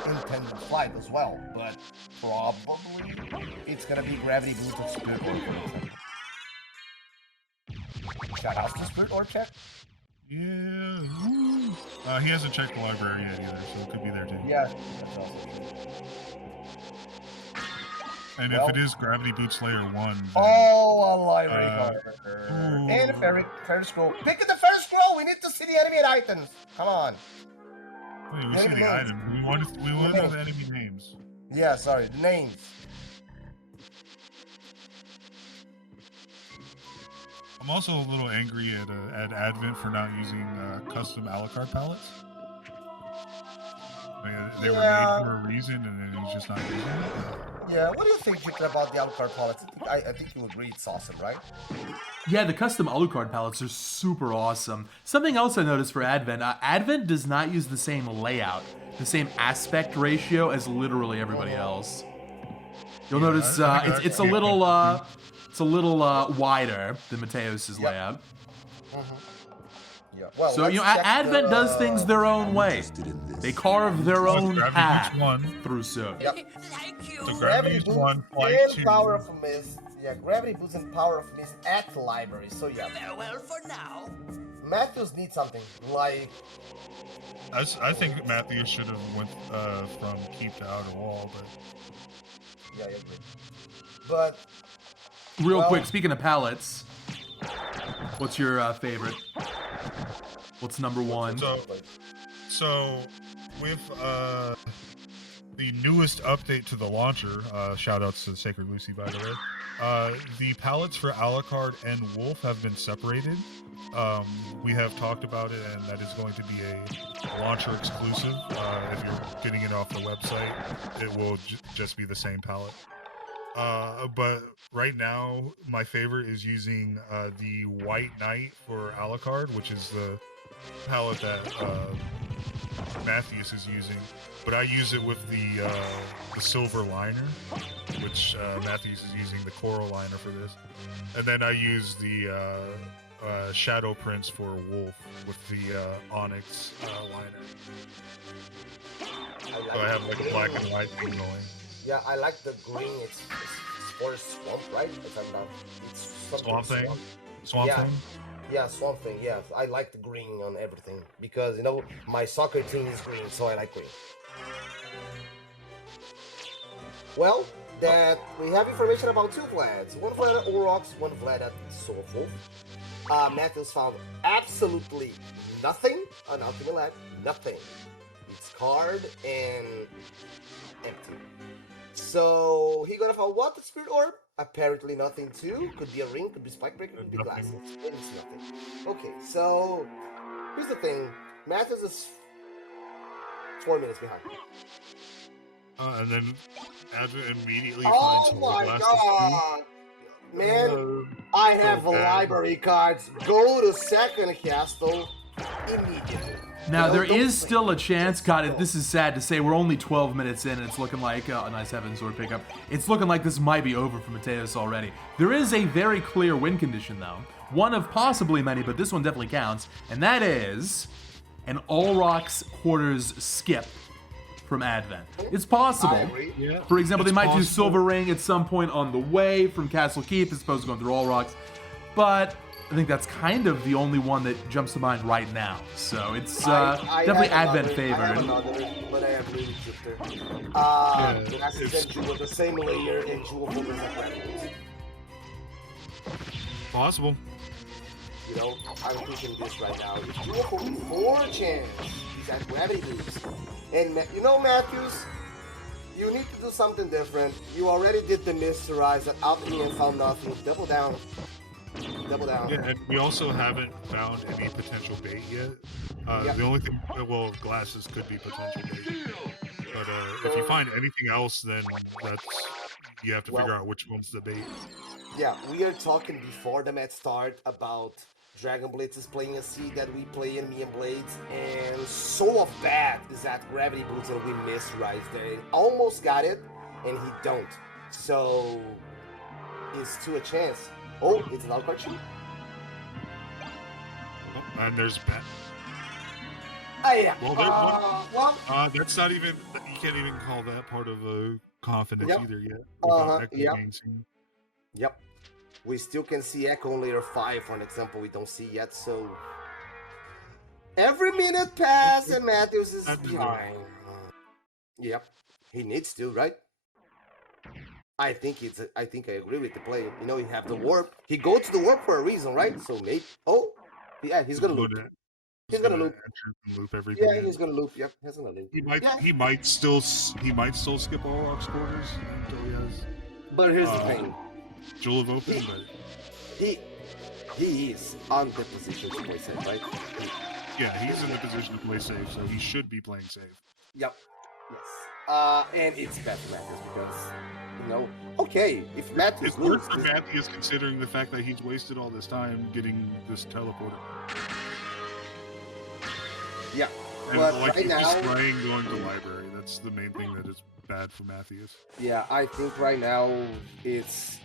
intended flight as well, but probably it's gonna be gravity boots of Spirit Orb. Shout out to Spirit Orb check. Yeah. He hasn't checked the library yet either, so it could be there too. Yeah, that's also true. And if it is Gravity Boots Layer 1... Then, a library card. And a Ferris scroll. Pick the Ferris scroll! We need to see the enemy items! Come on. Wait, we see the items. We want to know the enemy names. Yeah, sorry. The names. I'm also a little angry at Advent for not using custom Alucard palettes. They were made for a reason, and then he's just not using it. Yeah, what do you think, Victor, about the Alucard palettes? I think you agree it's awesome, right? Yeah, the custom Alucard palettes are super awesome. Something else I noticed for Advent, Advent does not use the same layout, the same aspect ratio as literally everybody else. You'll notice it's a little wider than Matheus's layout. Yeah. Well, so Advent does things their own way. They carve their own path through Soot. Yep. Thank you. So Gravity Boots and Power of Mist. Yeah, Gravity Boots and Power of Mist at the library. So yeah. Farewell for now. Matthews needs something like. I think Matthews should have went from Keep to Outer Wall, but. Yeah, I agree. But. Real quick, speaking of palettes, what's your favorite? What's number one? So with the newest update to the launcher, shoutouts to Sacred Lucy, by the way, the palettes for Alucard and Wolf have been separated. We have talked about it, and that is going to be a launcher exclusive. If you're getting it off the website, it will just be the same palette. But right now, my favorite is using the White Knight for Alucard, which is the palette that Mattheus is using. But I use it with the silver liner, which Mattheus is using the coral liner for this. And then I use the Shadow Prince for Wolf with the Onyx liner. So I have like a black and white thing going. Yeah, I like the green. It's for swamp, right? If I'm not, it's Swamp Thing. Swamp Thing. Yeah, Swamp Thing. Yeah, I like the green on everything because my soccer team is green, so I like green. Well, that we have information about two Vlads. One Vlad at Orox, one Vlad at Soulful. Matthews found absolutely nothing on Ultimate Lab. Nothing. It's card and empty. So he got found what? The Spirit Orb? Apparently nothing too. Could be a ring, could be Spike Breaker, could be glass. It's nothing. Okay, so here's the thing. Matthews is 4 minutes behind. And then Advent immediately oh finds my god! Man, I have library cards. Go to second castle immediately. Now, there is still a chance, God, this is sad to say, we're only 12 minutes in, and it's looking like, a nice Heaven Sword pickup. It's looking like this might be over for Matheus already. There is a very clear win condition, though. One of possibly many, but this one definitely counts, and that is an All-Rocks Quarters skip from Advent. It's possible. Yeah, for example, they might do Silver Ring at some point on the way from Castle Keep as opposed to going through All-Rocks, but I think that's kind of the only one that jumps to mind right now. So it's definitely Advent favored. I have another, but I have really Classic Jewel, the same layer in Jewel Focus and Gravity. possible. You know, I'm thinking this right now. It's doable before chance. He's at gravity boost. And you know, Matthews, you need to do something different. You already did the Mr. that out here and found nothing. Double down. Double down. Yeah, and we also haven't found any potential bait yet. The only thing, well, glasses could be potential bait. But if you find anything else, then you have to figure out which one's the bait. Yeah, we are talking before the match start about Dragon Blitz is playing a seed that we play in Me and Blades, and Soul of Bat is at Gravity Boots and we missed right there. He almost got it, and he don't. So, it's to a chance. Oh, it's an out too. Oh, and there's Bat. Oh, yeah. That's not even, you can't even call that part of confidence either yet. Yep. We still can see Echo on layer 5, for an example, we don't see yet, so... Every minute pass and Matthews is behind. Yep. He needs to, right? I think I agree with the play. You know, you have the warp. He goes to the warp for a reason, right? So maybe... Oh! Yeah, he's gonna loop. He's gonna loop. Everything. Yeah, he's gonna loop. Yep, he's gonna loop. He might still skip all Rocks quarters until he has... But here's the thing. Jewel of Open, but he is on the position to play safe, right? He's in the position to play safe, so he should be playing safe. Yep. Yes. And it's bad for Matthews because, you know, okay, if Matthews it's worse for Matthews considering the fact that he's wasted all this time getting this teleporter. Yeah. And but like right he's now, just spraying going to library. That's the main thing that is bad for Matthews. Yeah, I think right now it's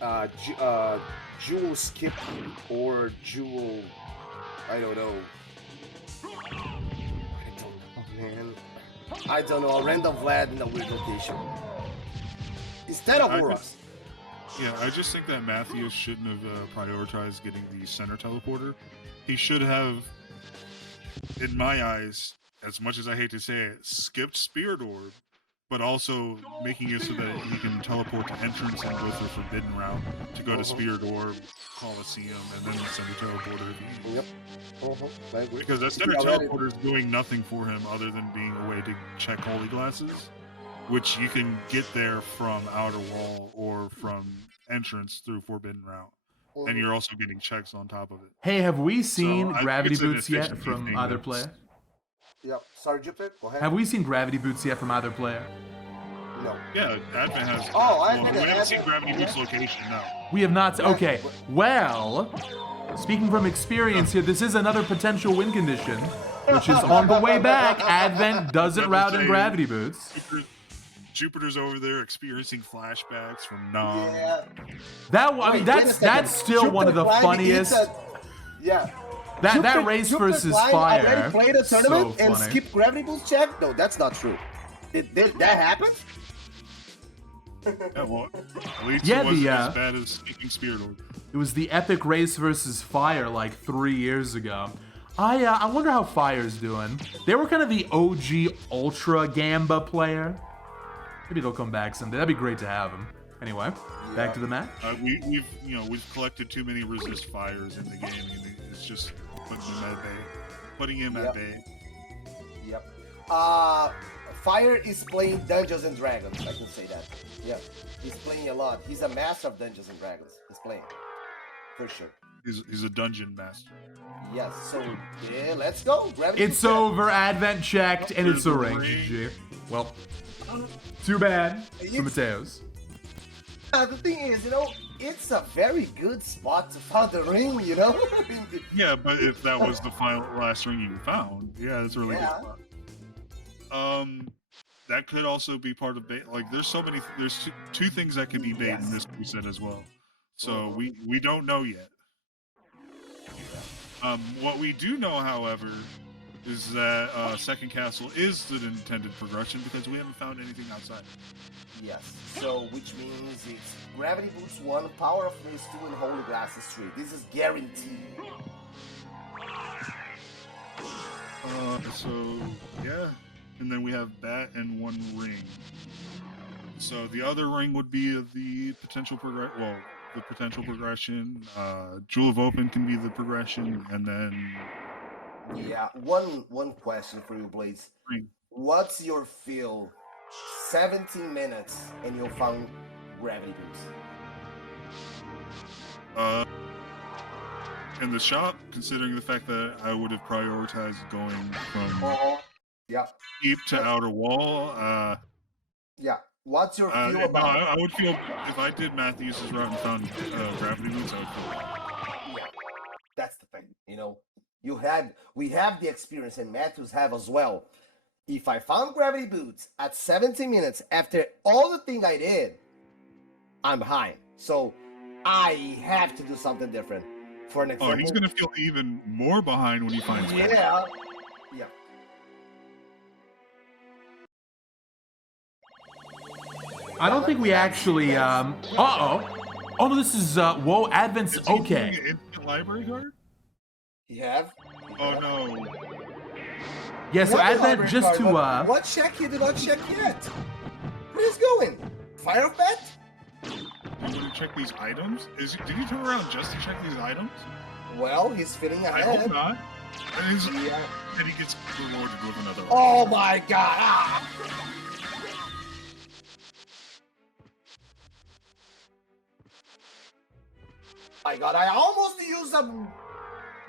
Jewel skip or Jewel. I don't know. Man. I don't know. A random Vlad in a weird location instead of Uros. I just think that Matthews shouldn't have prioritized getting the center teleporter. He should have, in my eyes, as much as I hate to say it, skipped Spirit Orb, but also making it so that he can teleport to entrance and go through Forbidden Route to go to Spirit Orb, Coliseum, and then send a teleporter if he needs. Yep. Because that center teleporter is doing nothing for him other than being a way to check Holy Glasses, which you can get there from Outer Wall or from entrance through Forbidden Route. And you're also getting checks on top of it. Hey, have we seen Gravity Boots yet from either player? Yep. Sorry, Jupiter. Go ahead. Have we seen Gravity Boots yet from either player? No. Yeah, Advent has. We haven't seen Gravity Boots location, no. We have not. Okay. Well, speaking from experience here, this is another potential win condition, which is on the way back. Advent doesn't route in Gravity Boots. Jupiter's over there experiencing flashbacks from Nam. Yeah. That's still one of the funniest. That race versus Fire. Already played a tournament so and funny. skipped Gravity Boost check? No, that's not true. Did that happen? At least it wasn't as bad as skipping Spirit Orb. It was the epic race versus Fire like 3 years ago. I wonder how Fire's doing. They were kind of the OG Ultra Gamba player. Maybe they'll come back someday. That'd be great to have them. Anyway, back to the match. We've collected too many resist fires in the game. It's just putting him at bay. Yep. Fire is playing Dungeons and Dragons. I can say that. Yeah, he's playing a lot. He's a master of Dungeons and Dragons. He's playing for sure. He's a dungeon master. Yes. So let's go. It's over. Advent checked, and it's a ring. GG. Well, too bad for Mateus. The thing is, it's a very good spot to find the ring, Yeah, but if that was the last ring you found, that's a really good spot. That could also be part of bait. Like, there's two things that could be bait in this preset as well. So we don't know yet. What we do know, however, is that Second Castle is the intended progression because we haven't found anything outside. Yes, so which means it's Gravity Boots 1, Power of Race 2, and Holy Glasses 3. This is guaranteed. And then we have Bat and one ring. So the other ring would be the potential the potential progression. Jewel of Open can be the progression, and then Yeah, one question for you, Blades. Ring. What's your feel? 17 minutes and you'll find gravity boots. In the shop, considering the fact that I would have prioritized going from Yeah. deep to outer wall, Yeah. What's your feel about? I would feel if I did Matthews' route and found gravity boots, I would feel bad. Yeah. That's the thing. You know, we have the experience, and Matthews have as well. If I found gravity boots at 17 minutes after all the thing I did, I'm behind. So I have to do something different. For an example. Oh, he's gonna feel even more behind when he finds gravity. Yeah. Yeah. I don't think we actually, uh-oh. Oh, no, this is, whoa, Advent's Is he doing okay. an instant library card? You have? Oh no. Yeah, so What Advent, library just card? to, What check you did not check yet? Where is going? Fire of Bet? You want to check these items? Did you turn around just to check these items? Well, he's feeling I ahead. hope not. Yeah. And he gets rewarded with another. Oh my god! Ah. My god, I almost used a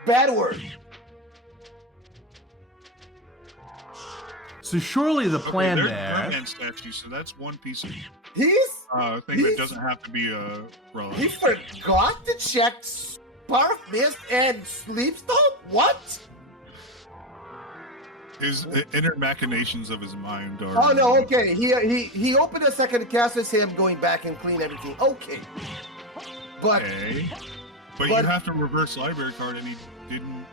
bad word. so surely the plan there's there. Merman statue, so that's one piece of He's thing that doesn't have to be relevant. he forgot to check Spark Mist and Sleepstone? What? His inner machinations of his mind are. Oh no, okay. He opened a second cast with him going back and clean everything. Okay. But Okay. But but- you have to reverse library card, and he didn't.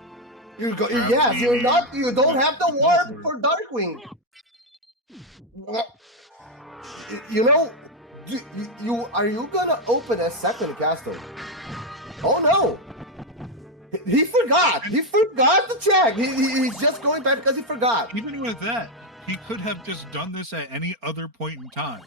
you don't have the warp for Darkwing. You know, are you gonna open a second castle? Oh no! He forgot. He forgot to check. He's just going back because he forgot. Even with that, he could have just done this at any other point in time.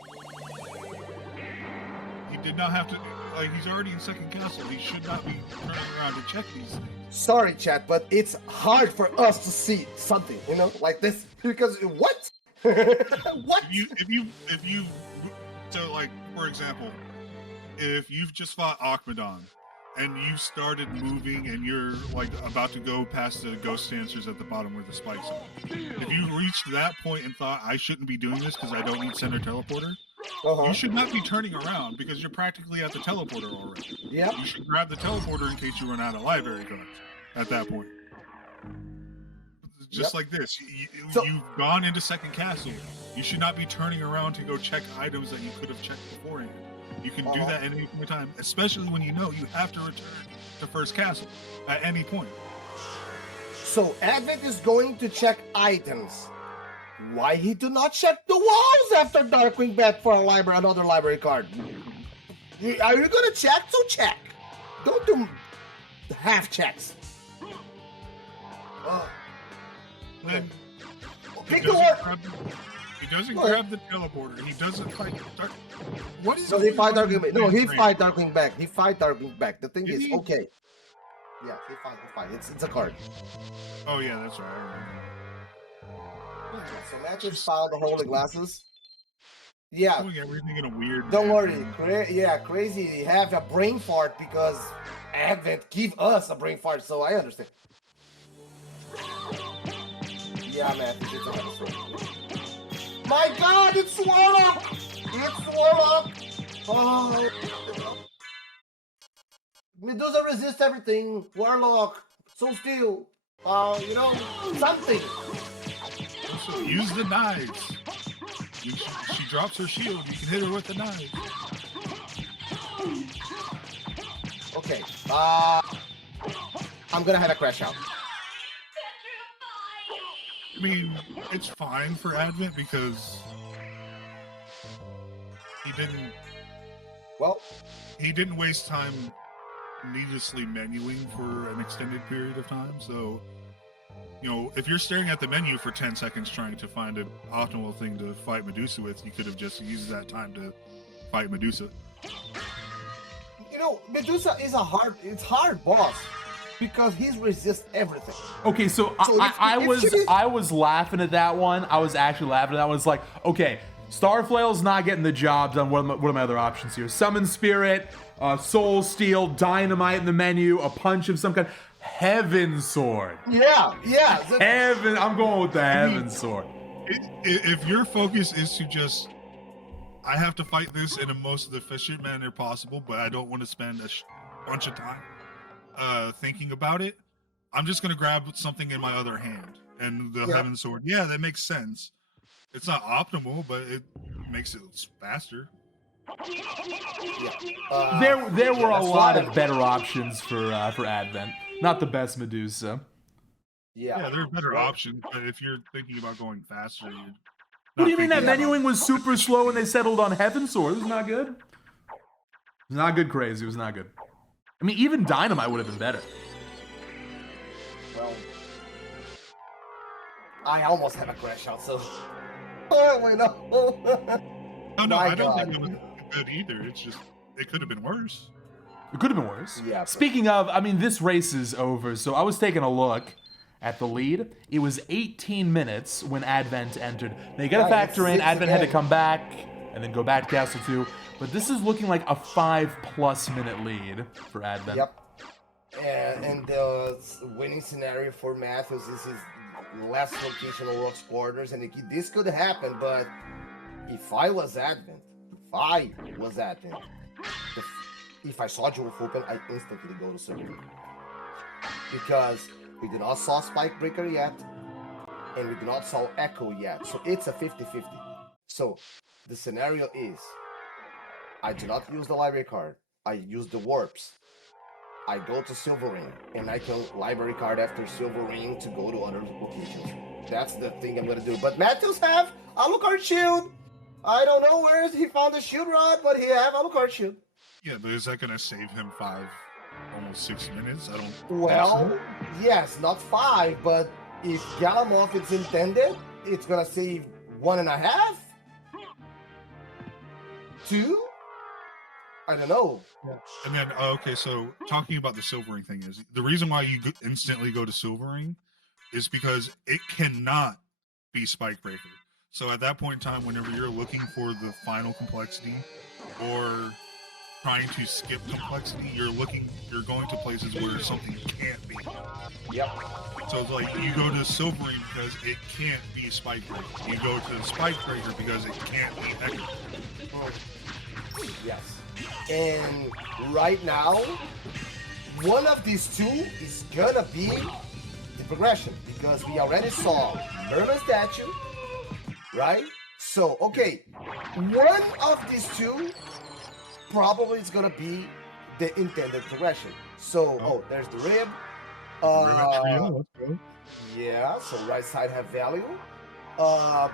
He did not have to. Like, he's already in second castle. He should not be turning around to check these things. Sorry, chat, but it's hard for us to see something, you know, like this because what? What? If you, so like for example, if you've just fought Akmadon and you started moving and you're like about to go past the ghost dancers at the bottom where the spikes are, if you reached that point and thought I shouldn't be doing this because I don't need center teleporter, you should not be turning around because you're practically at the teleporter already. Yep. You should grab the teleporter in case you run out of library cards at that point. Just like this, you've gone into second castle. You should not be turning around to go check items that you could have checked beforehand. You can do that at any point in time, especially when you know you have to return to first castle at any point. So Advent is going to check items. Why he do not check the walls after Darkwing back for another library card? Are you gonna check? So check. Don't do half checks. Then Pick the one. he doesn't grab the teleporter. He doesn't fight Dark. What is? So he fight Darkwing. No, he fight Darkwing back. He fight Darkwing back. The thing is, okay. Yeah, he fight. It's a card. Oh yeah, that's right. I remember. So Matthews found the holy glasses. Yeah. Doing everything in a weird. Don't worry. Crazy have a brain fart because Advent give us a brain fart, so I understand. Yeah, man. It's my God, it's Warlock! It's Warlock! Oh. Medusa resists everything. Warlock. So still. You know, something. So use the knives. She drops her shield. You can hit her with the knives. Okay. I'm gonna have a crash out. I mean, it's fine for Advent because he didn't waste time needlessly menuing for an extended period of time. So, you know, if you're staring at the menu for 10 seconds trying to find an optimal thing to fight Medusa with, you could have just used that time to fight Medusa. You know, Medusa is it's hard boss because he's resist everything. Okay, so I was laughing at that one. I was actually laughing at that one. It's like, okay, Starflail's not getting the job done. What are my other options here? Summon Spirit, Soul Steel, Dynamite in the menu, a punch of some kind. Heaven Sword. Yeah. Heaven. I'm going with the Heaven Sword. If your focus is to just, I have to fight this in the most efficient manner possible, but I don't want to spend a bunch of time thinking about it, I'm just gonna grab something in my other hand. And the Heaven Sword, yeah, that makes sense. It's not optimal, but it makes it faster. There were a lot of better options for Advent. Not the best Medusa. Yeah, there are better options, but if you're thinking about going faster, what do you mean that menuing was super slow and they settled on Heaven Sword? It was not good. It was not good, Crazy. It was not good. I mean, even Dynamite would have been better. Well, I almost had a crash out, so. Oh, wait, no. No, I don't think it was good either. It's just, it could have been worse. It could have been worse. Yeah. Speaking of, I mean, this race is over, so I was taking a look at the lead. It was 18 minutes when Advent entered. Now you gotta factor in, Advent had to come back and then go back to Castle 2. But this is looking like a 5+ minute lead for Advent. Yep. And the winning scenario for Matthews is his last location of Rock's quarters. And this could happen, but if I was Advent, if I saw Jewel open, I instantly go to Silver. Because we do not saw Spike Breaker yet, and we do not saw Echo yet. So it's a 50-50. So the scenario is, I do not use the library card. I use the warps. I go to Silver Ring, and I can library card after Silver Ring to go to other locations. That's the thing I'm gonna do. But Matthews have Alucard Shield. I don't know where he found the shield rod, but he have Alucard Shield. Yeah, but is that gonna save him almost 6 minutes? I don't. Well, yes, not 5, but if Galamoth is intended, it's gonna save 1.5, 2. I don't know. Yeah. And then, okay, so talking about the Silvering thing is, the reason why you instantly go to Silvering is because it cannot be Spike Breaker. So at that point in time, whenever you're looking for the final complexity or trying to skip complexity, you're going to places where something can't be. Yep. So it's like you go to Silvering because it can't be Spike Breaker. You go to Spike Breaker because it can't be Echo. Yes. And right now, one of these two is gonna be the progression, because we already saw Merman Statue, right? So, okay, one of these two probably is gonna be the intended progression. So, there's the rib. Yeah, so right side have value. I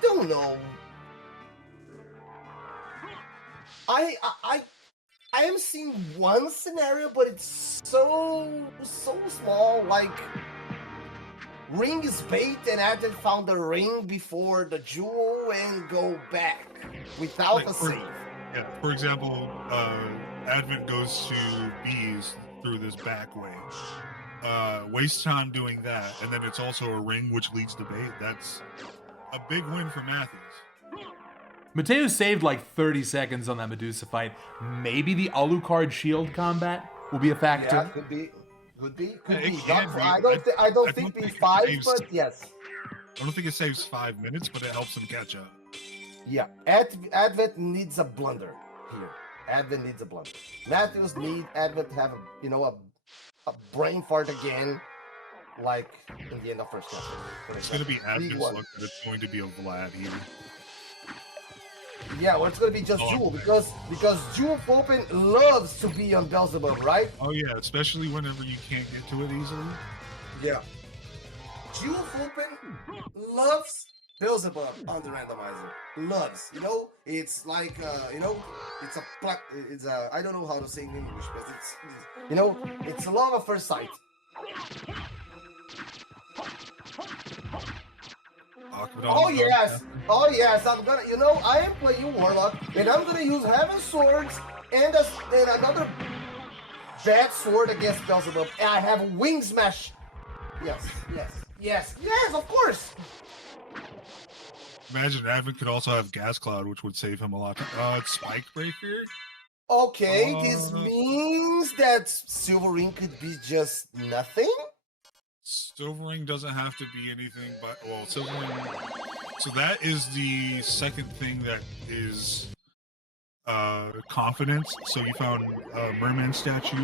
don't know. I am seeing one scenario, but it's so small. Like, ring is bait, and Advent found the ring before the jewel and go back without a save. Yeah, for example, Advent goes to bees through this back way. Waste time doing that, and then it's also a ring which leads to bait. That's a big win for Matthews. Mateus saved like 30 seconds on that Medusa fight. Maybe the Alucard shield combat will be a factor. Yeah, could be. I don't think be 5, but yes. I don't think it saves 5 minutes, but it helps him catch up. Yeah, Advent needs a blunder here. Advent needs a blunder. Matthews need Advent to have a brain fart again, like in the end of first chapter. It's going to be Advent's luck that it's going to be a Vlad here. Yeah, well, it's gonna be just Jewel, because Jewel Open loves to be on Beelzebub, right? Oh yeah, especially whenever you can't get to it easily. Yeah. Jewel Open loves Beelzebub on the randomizer. Loves, it's like it's a I don't know how to say in English, but it's a love at first sight. Oh yes, I'm gonna, I am playing Warlock, and I'm gonna use Heaven Swords And another bad sword against Beelzebub. And I have Wing Smash. Yes, of course. Imagine Advent could also have Gas Cloud, which would save him a lot. Spike Breaker? Okay, this means that Silver Ring could be just nothing? Silver Ring doesn't have to be anything but, well, Silver Ring. So that is the second thing that is confidence. So you found Merman Statue,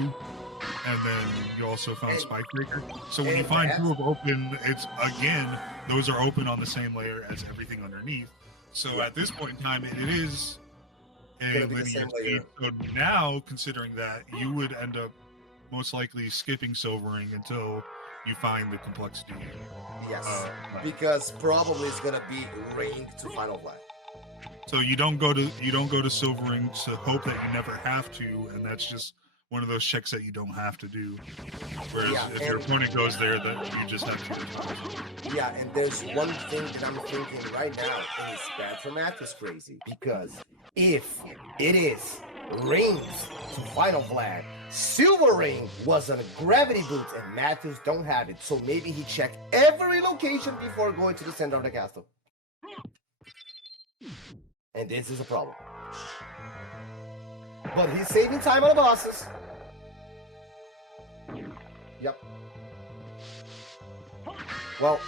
and then you also found Spike Breaker. So when you find two of open, it's again, those are open on the same layer as everything underneath. So at this point in time, it is a linear speed. So now, considering that, you would end up most likely skipping Silver Ring until you find the complexity. Yes, because probably it's gonna be Ring to Final Black. So you don't go to Silver Ring to hope that you never have to, and that's just one of those checks that you don't have to do. Whereas if your opponent goes there, that you just have to do. Yeah, and there's one thing that I'm thinking right now, and it's bad for Math is crazy, because if it is Rings to Final Flag, Silver Ring was on a gravity boot, and Matheus don't have it, so maybe he checked every location before going to the center of the castle. And this is a problem. But he's saving time on the bosses. Yep. Well,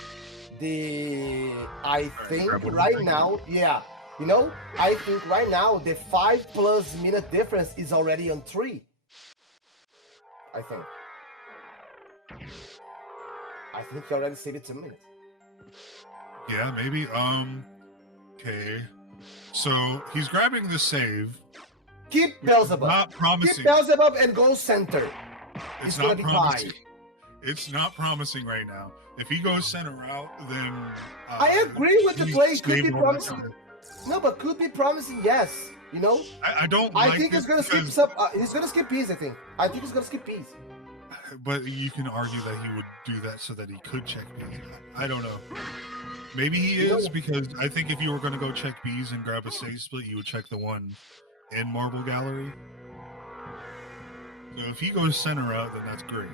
I think right now, I think right now the 5+ minute difference is already on 3. I think he already saved it 2 minutes. Yeah, maybe. Okay. So he's grabbing the save. Keep Beelzebub. Not promising. Keep Beelzebub and go center. It's not promising. It's not promising right now. If he goes center route, then I agree with the play. Could be promising. No, but could be promising. Yes. You know. I don't. I think he's gonna skip some. He's gonna skip P's. I think he's gonna skip P's. But you can argue that he would do that so that he could check P's. I don't know. Maybe he is, because I think if you were going to go check B's and grab a save split, you would check the one in Marble Gallery. So if he goes center out, then that's great.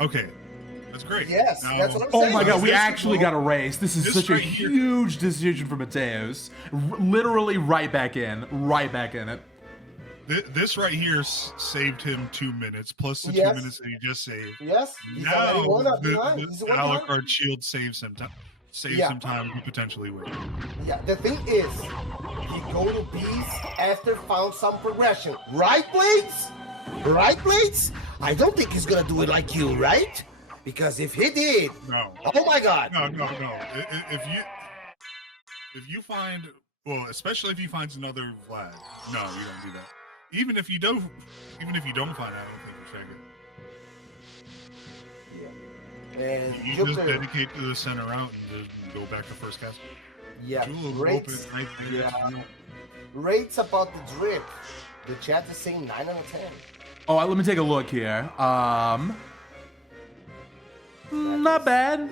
Okay, that's great. Yes, now, that's what I'm saying. Oh my god, we actually got a race. This is such a huge decision for Matheus. Literally right back in it. This right here saved him 2 minutes, plus the 2 minutes that he just saved. Yes. Now the Alucard shield saves him time. Some time to potentially win. Yeah, the thing is, he go to B's after found some progression. Right, Blades? Right, Blades? I don't think he's gonna do it like you, right? Because if he did, no. Oh my God. No. If you find, well, especially if he finds another flag, no, you don't do that. Even if you don't find it, I don't think you check it. And you just dedicate to the center out and just go back to first cast. Yeah, rates about the drip. The chat is saying 9 out of 10. Oh, let me take a look here. Not bad.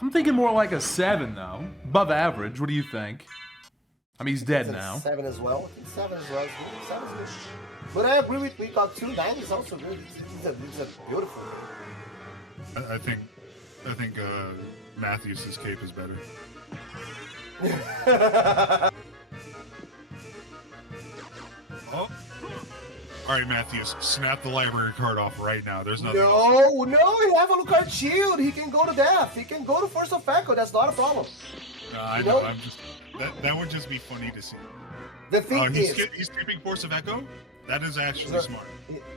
I'm thinking more like a 7 though. Above average. What do you think? I mean, he's dead now. 7 as well. 7 as well. 7 is good. But I agree with Peacock too. 9 is also good. It's a beautiful game. I think Matheus's cape is better. Oh. All right, Matheus, snap the library card off right now. There's nothing. No, he have a Alucard shield. He can go to death. He can go to Force of Echo. That's not a problem. I know. I'm just that would just be funny to see. The thing is, he's skipping Force of Echo. That is actually smart.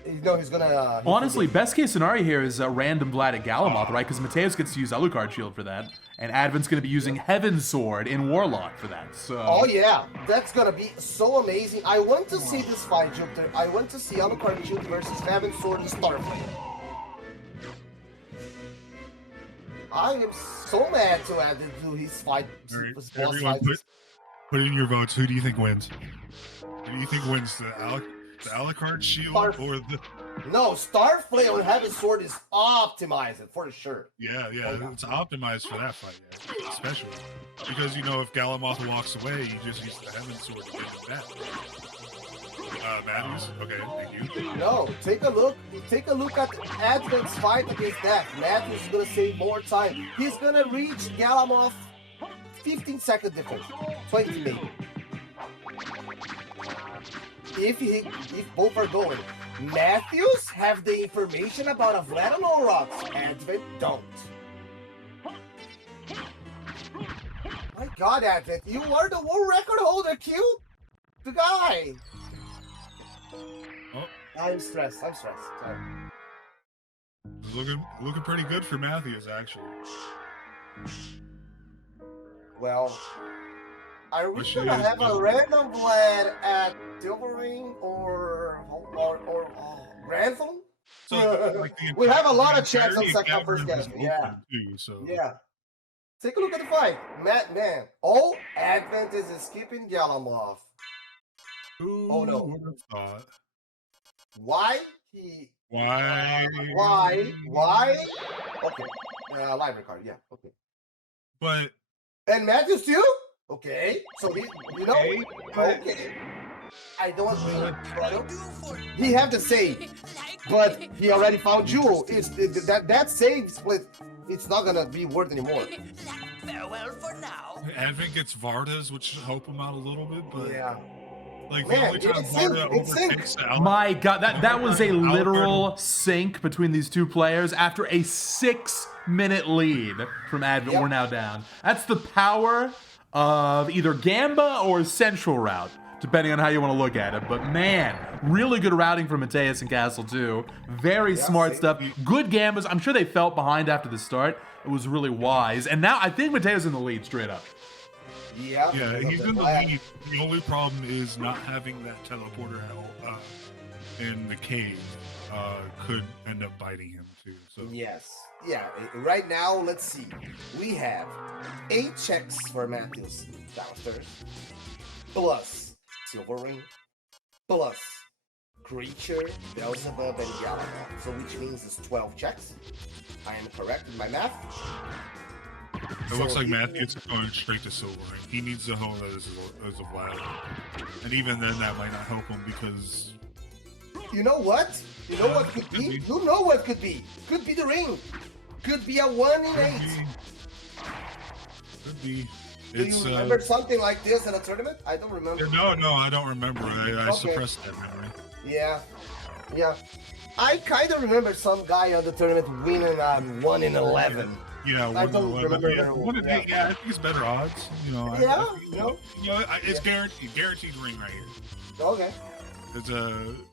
He's gonna. Honestly, best case scenario here is a random Vlad at Galamoth, right? Because Matheus gets to use Alucard Shield for that, and Advent's going to be using Heaven's Sword in Warlock for that. So. Oh yeah, that's gonna be so amazing. I want to see this fight, Jupiter. I want to see Alucard Shield versus Heaven's Sword and Starflame. I am so mad to add it to his fight. Everyone, put in your votes. Who do you think wins? Who do you think wins, the Alucard Shield or the? No, Starflame on Heaven's Sword is optimized for sure. Yeah, it's optimized for that fight, especially because if Galamoth walks away, you just use the Heaven's Sword to get him back. Matthews. Okay, thank you. No, take a look. Take a look at Advent's fight against Death. Matthews is gonna save more time. He's gonna reach Galamov 15-second difference. 20 maybe. If both are going. Matthews have the information about a Vladimir rocks. Advent don't. My God, Advent, you are the world record holder, Q. The guy. Oh, I'm stressed. Sorry. looking pretty good for Matthews, actually. Well, are we Which gonna is- have a random Vlad at Silvering or Grantham? So, like, the We have a lot the of chance on entirety second of first Gathering is guess. Yeah. open, too, so. Yeah. Take a look at the fight. Man. Oh, Advent is skipping Galamov. Who Oh, no. would have thought? Why? Why? Why? Okay. Library card, yeah. Okay. But And Matthews too? Okay. So okay. I don't he have to save, but he already found Jewel. That save split, it's not gonna be worth anymore. Farewell for now. Advent gets Vardas, which should help him out a little bit, but Yeah. like Man, the only time it's Varda sync, it's sync. overtakes Alec, My God, that was a literal sync between these two players after a 6-minute lead from Advent. Yep. We're now down. That's the power of either Gamba or Central Route, depending on how you want to look at it. But man, really good routing from Mateus and Castle too. Very smart see. stuff. Good Gambas. I'm sure they felt behind after the start. It was really wise. And now I think Mateus in the lead straight up. Yeah. yeah, he's in the Vlad. lead. The only problem is not having that teleporter help in the cave could end up biting him too. So Yes. Yeah. Right now, let's see. We have 8 checks for Matthews downstairs, plus Silver Ring, plus Creature, Beelzebub, and Galamon. So which means it's 12 checks. I am correct in my math. it looks So like he- Matthews is going straight to Silver Ring. He needs to hold that as a Vlad, and even then that might not help him because You know what? You know what could be? You know what could be? Could be the ring. Could be a 1 in 8. could be. Do you remember something like this in a tournament? I don't remember. No, I don't remember. I Okay. suppressed that memory. Yeah. I kind of remember some guy on the tournament winning 1 in 11. Yeah, I don't remember yeah, very well. 1 in 8, yeah, I think it's better odds. You know, Yeah, it's guaranteed ring right here. Okay.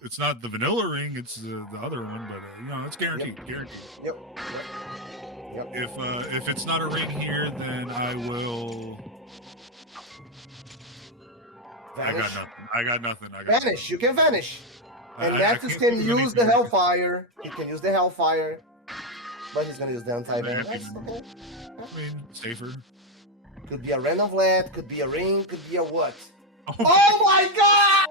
It's not the vanilla ring, it's the other one, but it's guaranteed. Yep. If it's not a ring here, then I will. Vanish. I got nothing. Vanish. You can vanish. And I Matthews can't can think of use the anything. Hellfire. He can use the Hellfire. But he's gonna use the anti-venom. Yeah, That's okay. I mean, safer. Could be a random flat, could be a ring, could be a what? Oh, Oh my god!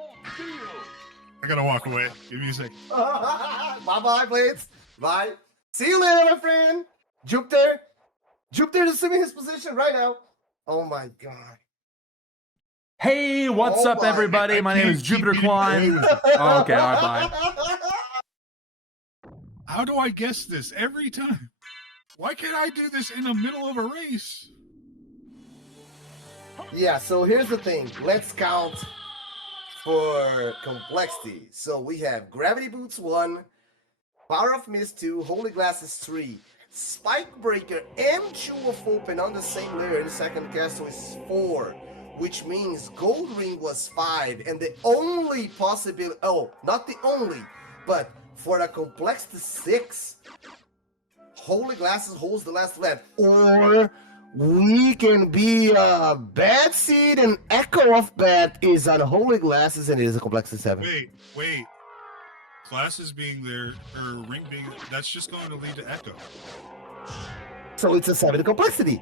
I gotta walk away. Give me a second. Bye-bye, Blades. Bye. See you later, my friend. Jupiter is assuming his position right now. Oh my god. Hey, what's Oh up, my- everybody? My name is Jupiter Klein. Oh, okay, all right, bye. How do I guess this every time? Why can't I do this in the middle of a race? Yeah, so here's the thing. Let's count for complexity. So we have Gravity Boots 1, Power of Mist 2, Holy Glasses 3, Spike Breaker, and Jewel of Open on the same layer in second castle is 4, which means Gold Ring was 5, and the only possibility, not the only, but for the complexity 6, Holy Glasses holds the last flat, or we can be a bad seed and Echo of Bad is on Holy Glasses and it is a complexity 7. Wait. Classes being there, or ring being, that's just going to lead to echo. So it's a 7 complexity.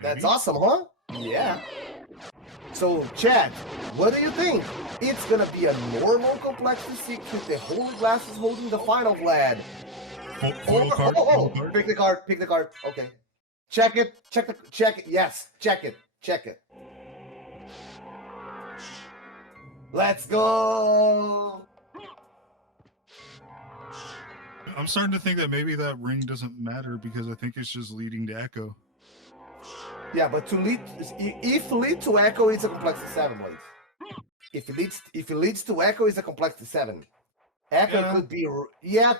That's Maybe? awesome, huh? Yeah. So, Chad, what do you think? It's gonna be a normal complexity 6 with the Holy Glasses holding the final Vlad. Full card. Full card. Pick the card. Okay. Check it. Yes, check it. Let's go. I'm starting to think that maybe that ring doesn't matter because I think it's just leading to Echo. Yeah, but if lead to Echo, it's a complexity 7, wait. If it leads to Echo, it's a complexity 7. Echo could be, yeah.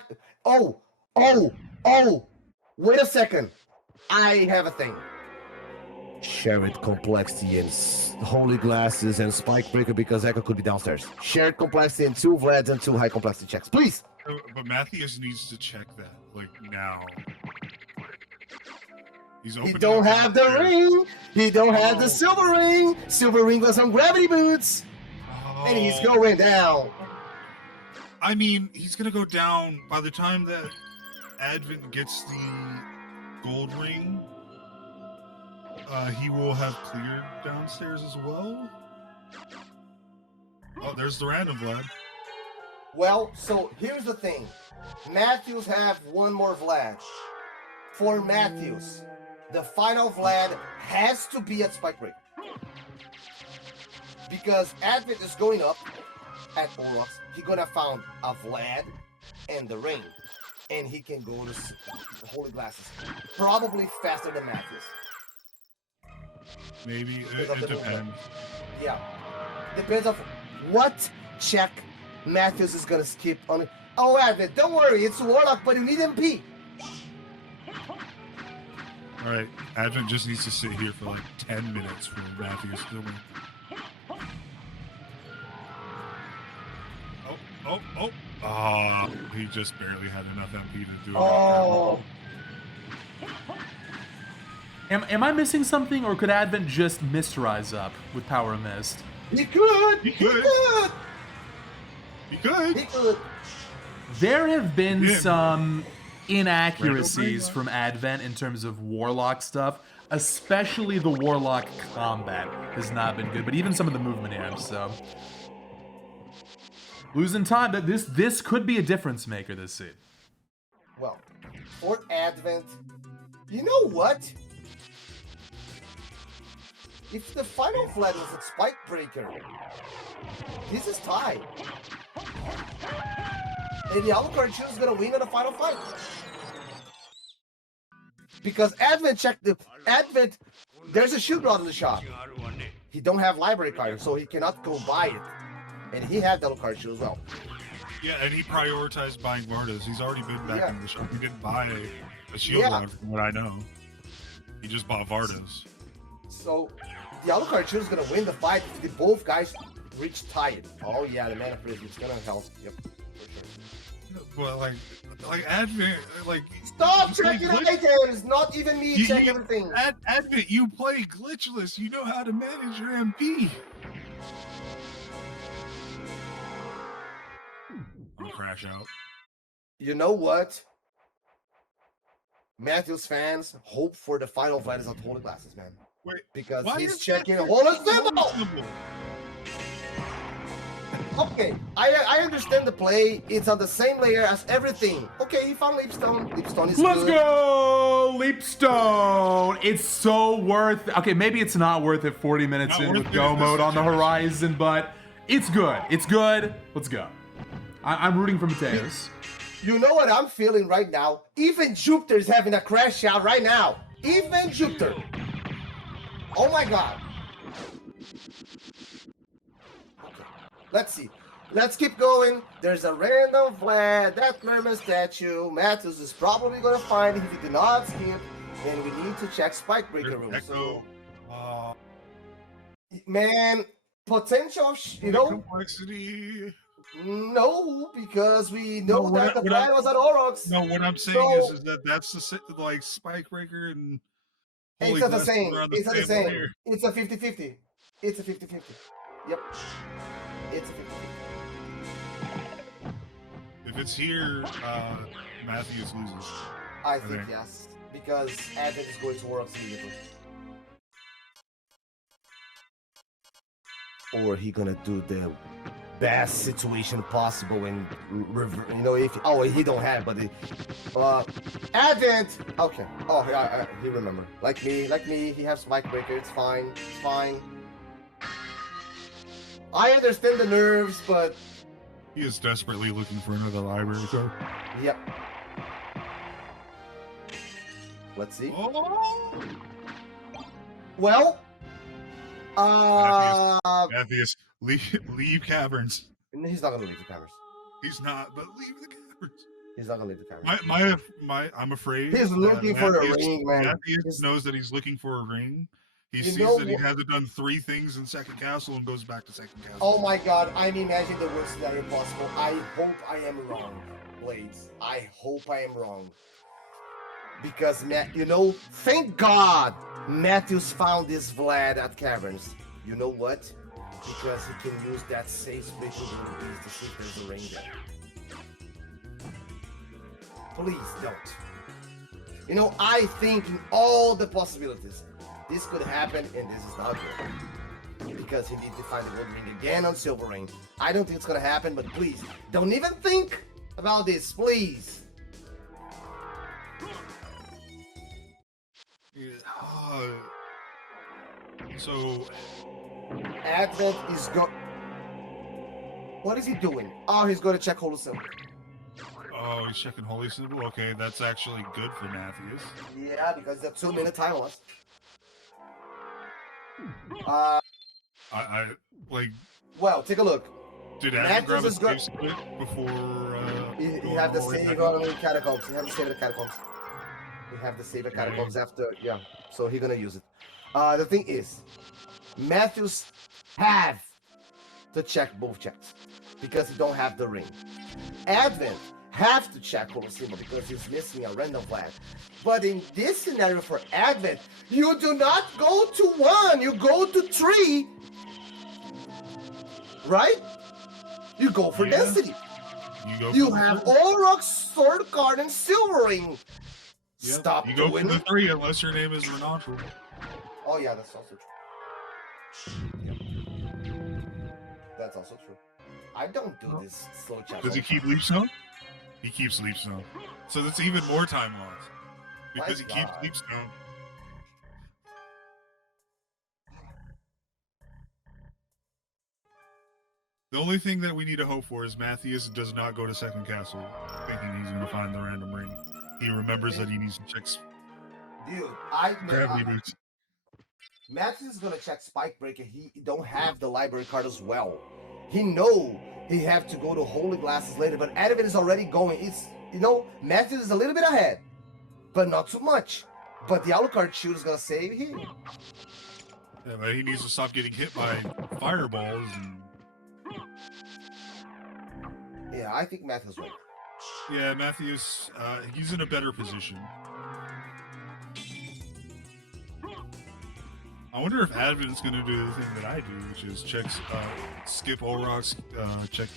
Oh. Wait a second. I have a thing. Shared complexity and holy glasses and spike breaker because Echo could be downstairs. Shared complexity and 2 Vlads and 2 high complexity checks, please. But Matthews needs to check that, like, now. He's He don't have the ring. He don't have the silver ring. Silver ring was on gravity boots. And he's going down. I mean, he's going to go down by the time that Advent gets the gold ring. He will have cleared downstairs as well. Oh, there's the random Vlad. Well, so here's the thing. Matthews have one more Vlad. For Matthews, the final Vlad has to be at Spike Break. Because Advent is going up at Orox. He's gonna find a Vlad and the ring. And he can go to Holy Glasses. Probably faster than Matthews. Maybe. It depends. Yeah. Depends on what check Matthews is gonna skip on it. Oh, Advent, don't worry, it's Warlock, but you need MP. Alright, Advent just needs to sit here for like 10 minutes for Matthews to win. Oh, he just barely had enough MP to do it. Oh. Am I missing something, or could Advent just Rise up with Power of Mist? He could. He could. There have been some inaccuracies from Advent in terms of Warlock stuff, especially the Warlock combat has not been good, but even some of the movement here, so... Losing time, but this could be a difference maker this seed. Well, for Advent, you know what? If the final Vlad is a Spike Breaker, this is tied. And the Alucard is gonna win in the final fight. Because Advent checked the Advent, there's a shield rod in the shop. He don't have library card, so he cannot go buy it. And he had the Alucard shield as well. Yeah, and he prioritized buying Vardas. He's already been back in the shop. He didn't buy a shield rod from what I know. He just bought Vardas. So the Alucard shield is gonna win the fight if the both guys reach tied. Oh yeah, the mana prism is gonna help. Yep, for sure. Well, like Advent, like stop checking items. Not even me check everything. Advent, you play glitchless. You know how to manage your MP. I'll crash out. You know what? Matthews fans hope for the final Vlad is on Holy Glasses, man. Wait, because he's checking Holy Symbol. Okay, I understand the play. It's on the same layer as everything. Okay, he found Leapstone. Leapstone is Let's good. go! Leapstone! It's so worth it. Okay, maybe it's not worth it 40 minutes in with go mode on the horizon, but it's good. It's good. Let's go. I'm rooting for Mateus. You know what I'm feeling right now? Even Jupiter is having a crash out right now. Even Jupiter. Oh my god. Okay, let's see. Let's keep going. There's a random Vlad, that Merman statue. Matthews is probably going to find it if he did not skip. And we need to check Spike Breaker room. So, man, potential, you know. Complexity. No, because we know that the Vlad was at Orox. No, what I'm saying is that that's the like Spike Breaker and it's not the same. It's not the same. It's a 50-50. It's a 50-50. Yep. It's a 50-50. If it's here, Matthews loses. I think yes, because Advent is going to Orox immediately. Or he gonna do the best situation possible and you know if he don't have but Advent okay he remember like me he has Spike Breaker. It's fine I understand the nerves, but He is desperately looking for another library card. yep. Let's see. Oh! Well, Matthews, leave caverns. he's not gonna leave the cameras. He's not, but leave the caverns. He's not gonna leave the cameras. I'm afraid He's looking for a ring, man. Matthews knows that he's looking for a ring. He sees that he hasn't done 3 things in second castle and goes back to second castle. Oh my god, I'm imagining the worst scenario possible. I hope I am wrong, Blades. I hope I am wrong. Because, thank God Matthews found this Vlad at Caverns. You know what? Because he can use that safe split to beast to see if there's a ring there. Please don't. I think in all the possibilities. This could happen, and this is not good. Because he needs to find the gold ring again on silver ring. I don't think it's gonna happen, but please, don't even think about this, please. So... Advent is What is he doing? Oh, he's going to check Holy Symbol. Oh, he's checking Holy Symbol? Okay, that's actually good for Matthews. Yeah, because the 2-minute time loss. Well, take a look. Did Advent grab a save split before... You have the save on the catacombs. You have the save of the catacombs. You have the save of catacombs after... Yeah, so he's going to use it. The thing is, Matthews have to check both checks because he don't have the ring. Advent have to check Holy Symbol because he's missing a random flag. But in this scenario for Advent, you do not go to 1, you go to 3. Right? You go for density. You have Aurochs, Sword Card, and Silver Ring. Yep. Stop you go doing for the 3 unless your name is Renantrul. Oh yeah, that's also true. Yeah. That's also true. I don't do this slow chat. Does he keep Leaf Stone? He keeps Leaf Stone. So that's even more time loss. Because he keeps Leaf Stone. The only thing that we need to hope for is Matthews does not go to second castle thinking he's going to find the random ring. He remembers that he needs to check gravity boots. Matthews is going to check Spike Breaker. He don't have the library card as well. He know he have to go to Holy Glasses later, but Advent is already going. It's, Matthews is a little bit ahead, but not too much. But the Alucard shield is going to save him. Yeah, but he needs to stop getting hit by fireballs. Yeah, I think Matthews right. Yeah, Matthews, he's in a better position. I wonder if Advent's going to do the thing that I do, which is skip Aurochs, check,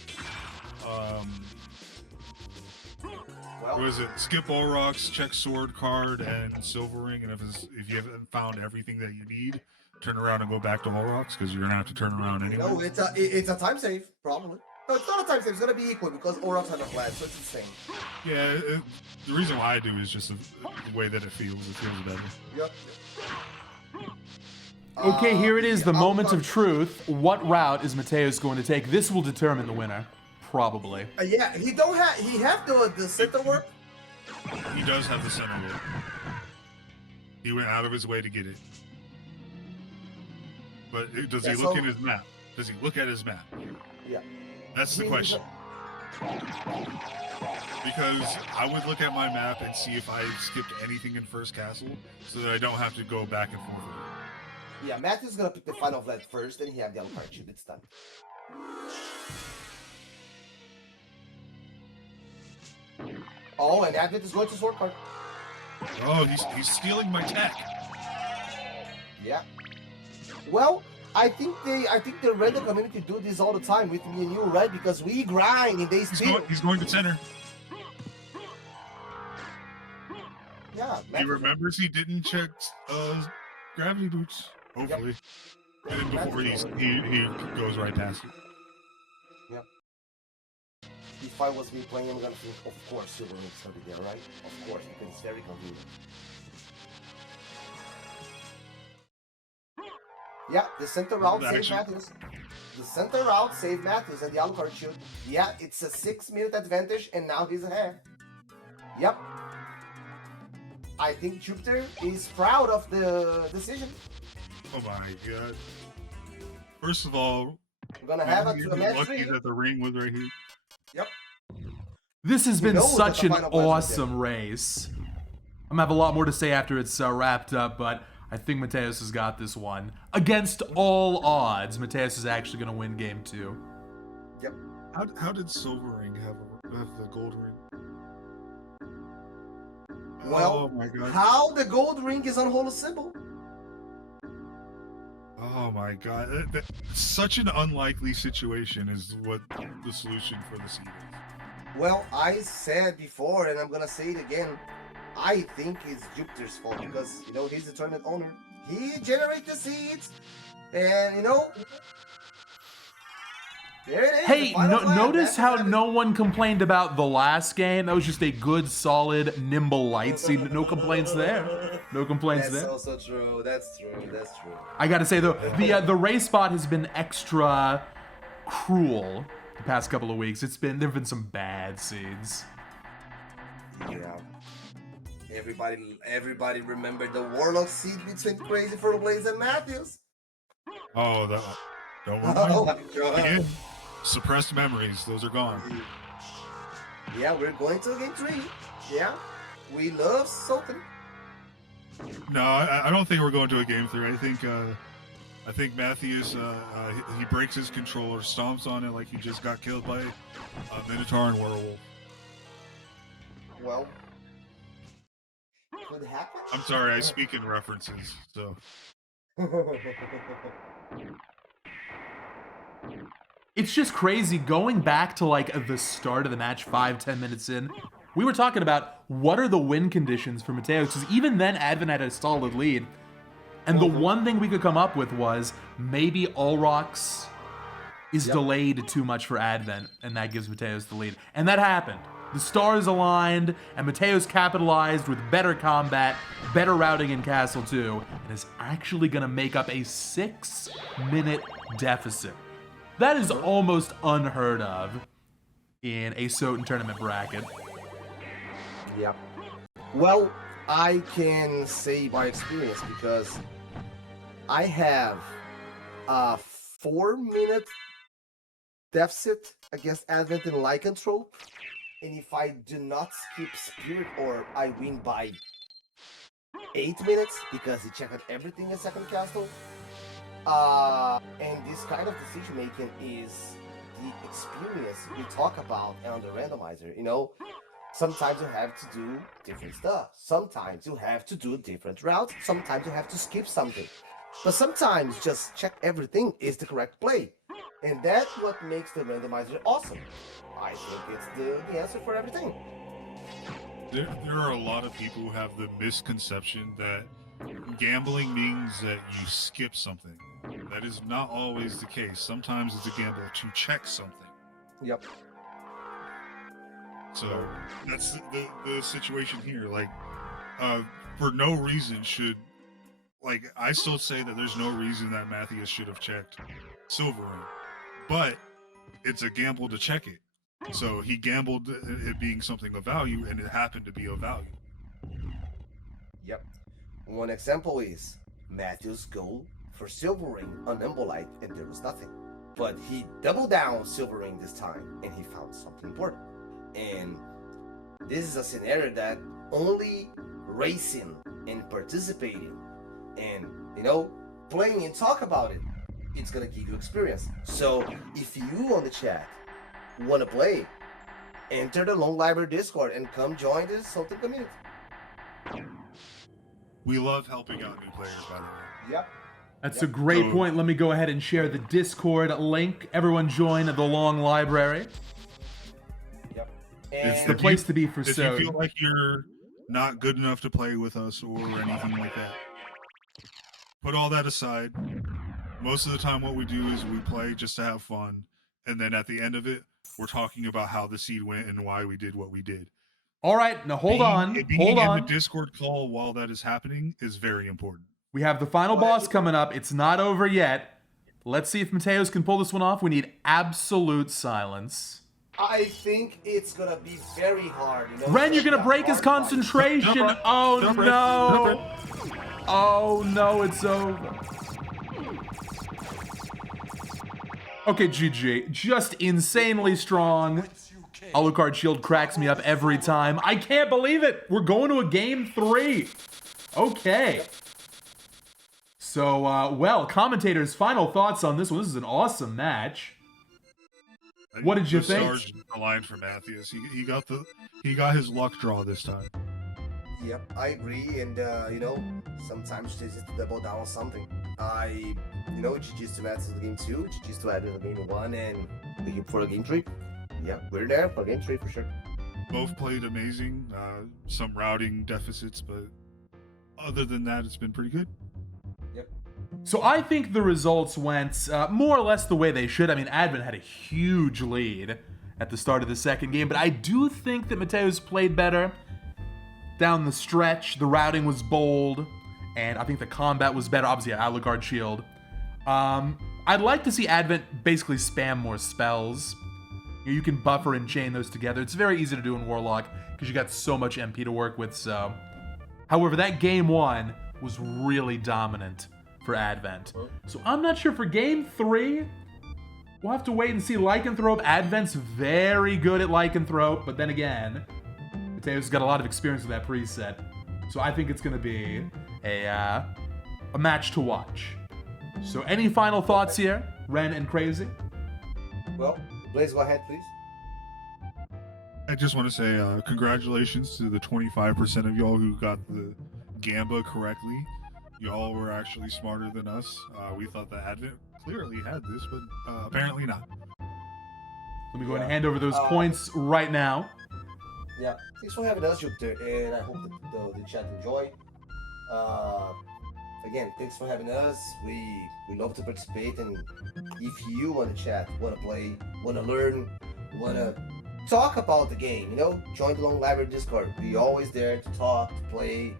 what is it? Skip Aurochs, check Sword Card and Silver Ring, and if you haven't found everything that you need, turn around and go back to Aurochs, because you're going to have to turn around anyway. No, it's a time save, probably. No, it's not a time save. It's going to be equal, because Aurochs have a flag, so it's the same. Yeah, the reason why I do is just the way that it feels. It feels better. Yep. Okay, here it is, the moment of truth. What route is Mateus going to take? This will determine the winner, probably. Yeah, he have the center work. He does have the center work. He went out of his way to get it. But does he look in his map? Does he look at his map? Yeah. That's the question. Because I would look at my map and see if I skipped anything in first castle so that I don't have to go back and forth with it. Yeah, Matthews is going to pick the final flag first, then he have the Alucard chip. It's done. Oh, and Advent is going to Sword Card. Oh, he's stealing my tech. Yeah. Well, I think the random community do this all the time with me and you, right? Because we grind and they steal. He's going to center. Yeah. He remembers he didn't check gravity boots. Hopefully. Yep. And before he goes right past it. Yep. If I was me playing, I'm gonna think, of course, Silver Ring is gonna be there, right? Of course, because it's very convenient. Yeah, the center route saves Matthews. the center route saved Matthews and the yellow card shoot. Yeah, it's a 6-minute advantage, and now he's ahead. Yep. I think Jupiter is proud of the decision. Oh my god. First of all, We're gonna have a match lucky 3. that the ring was right here. Yep. This has been know that such the an final match was awesome race. I'm gonna have a lot more to say after it's wrapped up, but I think Mateus has got this one. Against all odds, Mateus is actually gonna win game 2. Yep. How did Silver Ring have the gold ring? Well, oh my god. how the gold ring is on Holo Sybil? Oh my god. Such an unlikely situation is what the solution for the seed is. Well, I said before, and I'm gonna say it again. I think it's Jupiter's fault because, you know, he's the tournament owner. He generates the seeds, and, you know, there it is. Hey, the final flag. notice how Matthews no one complained about the last game? That was just a good, solid, nimble light. See, no complaints there. No complaints That's there. also true. That's true. That's true. I gotta say though, the race spot has been extra cruel the past couple of weeks. There've been some bad seeds. Yeah. Everybody remember the Warlock seed between Crazy for Blaze and Matthews? Oh, don't Oh remind my me. god. Again, suppressed memories. Those are gone. Yeah, we're going to game 3. Yeah. We love Sultan. No, I don't think we're going to a game 3. I think Matthews he breaks his controller, stomps on it like he just got killed by a Minotaur and Werewolf. Well, could happen. I'm sorry, I speak in references, so. It's just crazy going back to like the start of the match, 5-10 minutes in. We were talking about what are the win conditions for Mateus, because even then Advent had a solid lead. And the one thing we could come up with was maybe All Rocks is delayed too much for Advent, and that gives Mateus the lead. And that happened. The stars aligned, and Mateus capitalized with better combat, better routing in Castle 2, and is actually going to make up a 6-minute deficit. That is almost unheard of in a Soten tournament bracket. Yep. Well, I can say by experience because I have a 4-minute deficit against Advent in Lycanthrope. And if I do not skip Spirit or I win by 8 minutes because he checked everything in second castle. And this kind of decision making is the experience we talk about on the randomizer. You know, sometimes you have to do different stuff. Sometimes you have to do different routes. Sometimes you have to skip something. But sometimes just check everything is the correct play. And that's what makes the randomizer awesome. I think it's the answer for everything. There are a lot of people who have the misconception that gambling means that you skip something. That is not always the case. Sometimes it's a gamble to check something. Yep. So that's the situation here. Like, for no reason should, like, I still say that there's no reason that Matheus should have checked Silver Ring, but it's a gamble to check it. So he gambled it being something of value, and it happened to be of value. Yep. One example is Matthews' goal for Silver Ring on Embolite, and there was nothing. But he doubled down Silver Ring this time, and he found something important. And this is a scenario that only racing and participating and, you know, playing and talk about it, it's gonna give you experience. So if you on the chat want to play, enter the Long Library Discord and come join the Sultan community. We love helping out new players, by the way. Yep. That's a great So- point. Let me go ahead and share the Discord link. Everyone join the Long Library. Yep. It's And the place to be for If you Soten. feel like you're not good enough to play with us or anything like that, put all that aside. Most of the time what we do is we play just to have fun, and then at the end of it, we're talking about how the seed went and why we did what we did. All right, now hold on. Being Hold in on. the Discord call while that is happening is very important. We have the final boss coming up. It's not over yet. Let's see if Mateus can pull this one off. We need absolute silence. I think it's gonna be very hard. You know? Ren, you're gonna break his concentration. Oh no. Oh no, it's over. Okay, GG. Just insanely strong. Alucard Shield cracks me up every time. I can't believe it. We're going to a game 3. Okay. So, well, commentators, final thoughts on this one. This is an awesome match. What did you think? Stars aligned for Matthews. He got his luck draw this time. Yep, I agree, and you know, sometimes it's just to double down on something. GG's to Matthews game 2, GG's to Advent game 1, and looking for a game 3. Yeah, we're there for game 3 for sure. Both played amazing. Some routing deficits, but other than that, it's been pretty good. Yep. So I think the results went more or less the way they should. I mean, Advent had a huge lead at the start of the second game, but I do think that Mateus played better down the stretch. The routing was bold, and I think the combat was better. Obviously, Alucard Shield. I'd like to see Advent basically spam more spells. You can buffer and chain those together. It's very easy to do in Warlock because you got so much MP to work with. So, however, that game 1 was really dominant for Advent. So I'm not sure for game 3. We'll have to wait and see. Lycanthrope. Advent's very good at Lycanthrope, but then again, Mateus has got a lot of experience with that preset. So I think it's going to be a match to watch. So any final thoughts here, Ren and Crazy? Well, Blaze, go ahead, please. I just want to say congratulations to the 25% of y'all who got the Gamba correctly. Y'all were actually smarter than us. We thought that Advent clearly had this, but apparently not. Let me go ahead and hand over those points right now. Yeah, thanks for having us, Jupiter, and I hope that the chat enjoy. Again, thanks for having us. We love to participate, and if you want to chat, want to play, want to learn, want to talk about the game, you know, join the Long Library Discord. We're always there to talk, to play,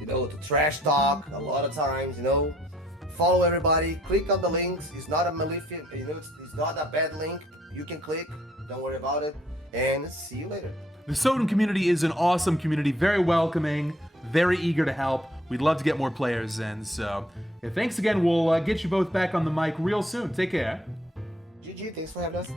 you know, to trash talk a lot of times, you know. Follow everybody, click on the links. It's not a maleficent, you know, it's not a bad link. You can click, don't worry about it, and see you later. The Soden community is an awesome community, very welcoming, very eager to help. We'd love to get more players in, so thanks again. We'll get you both back on the mic real soon. Take care. GG, thanks for having us.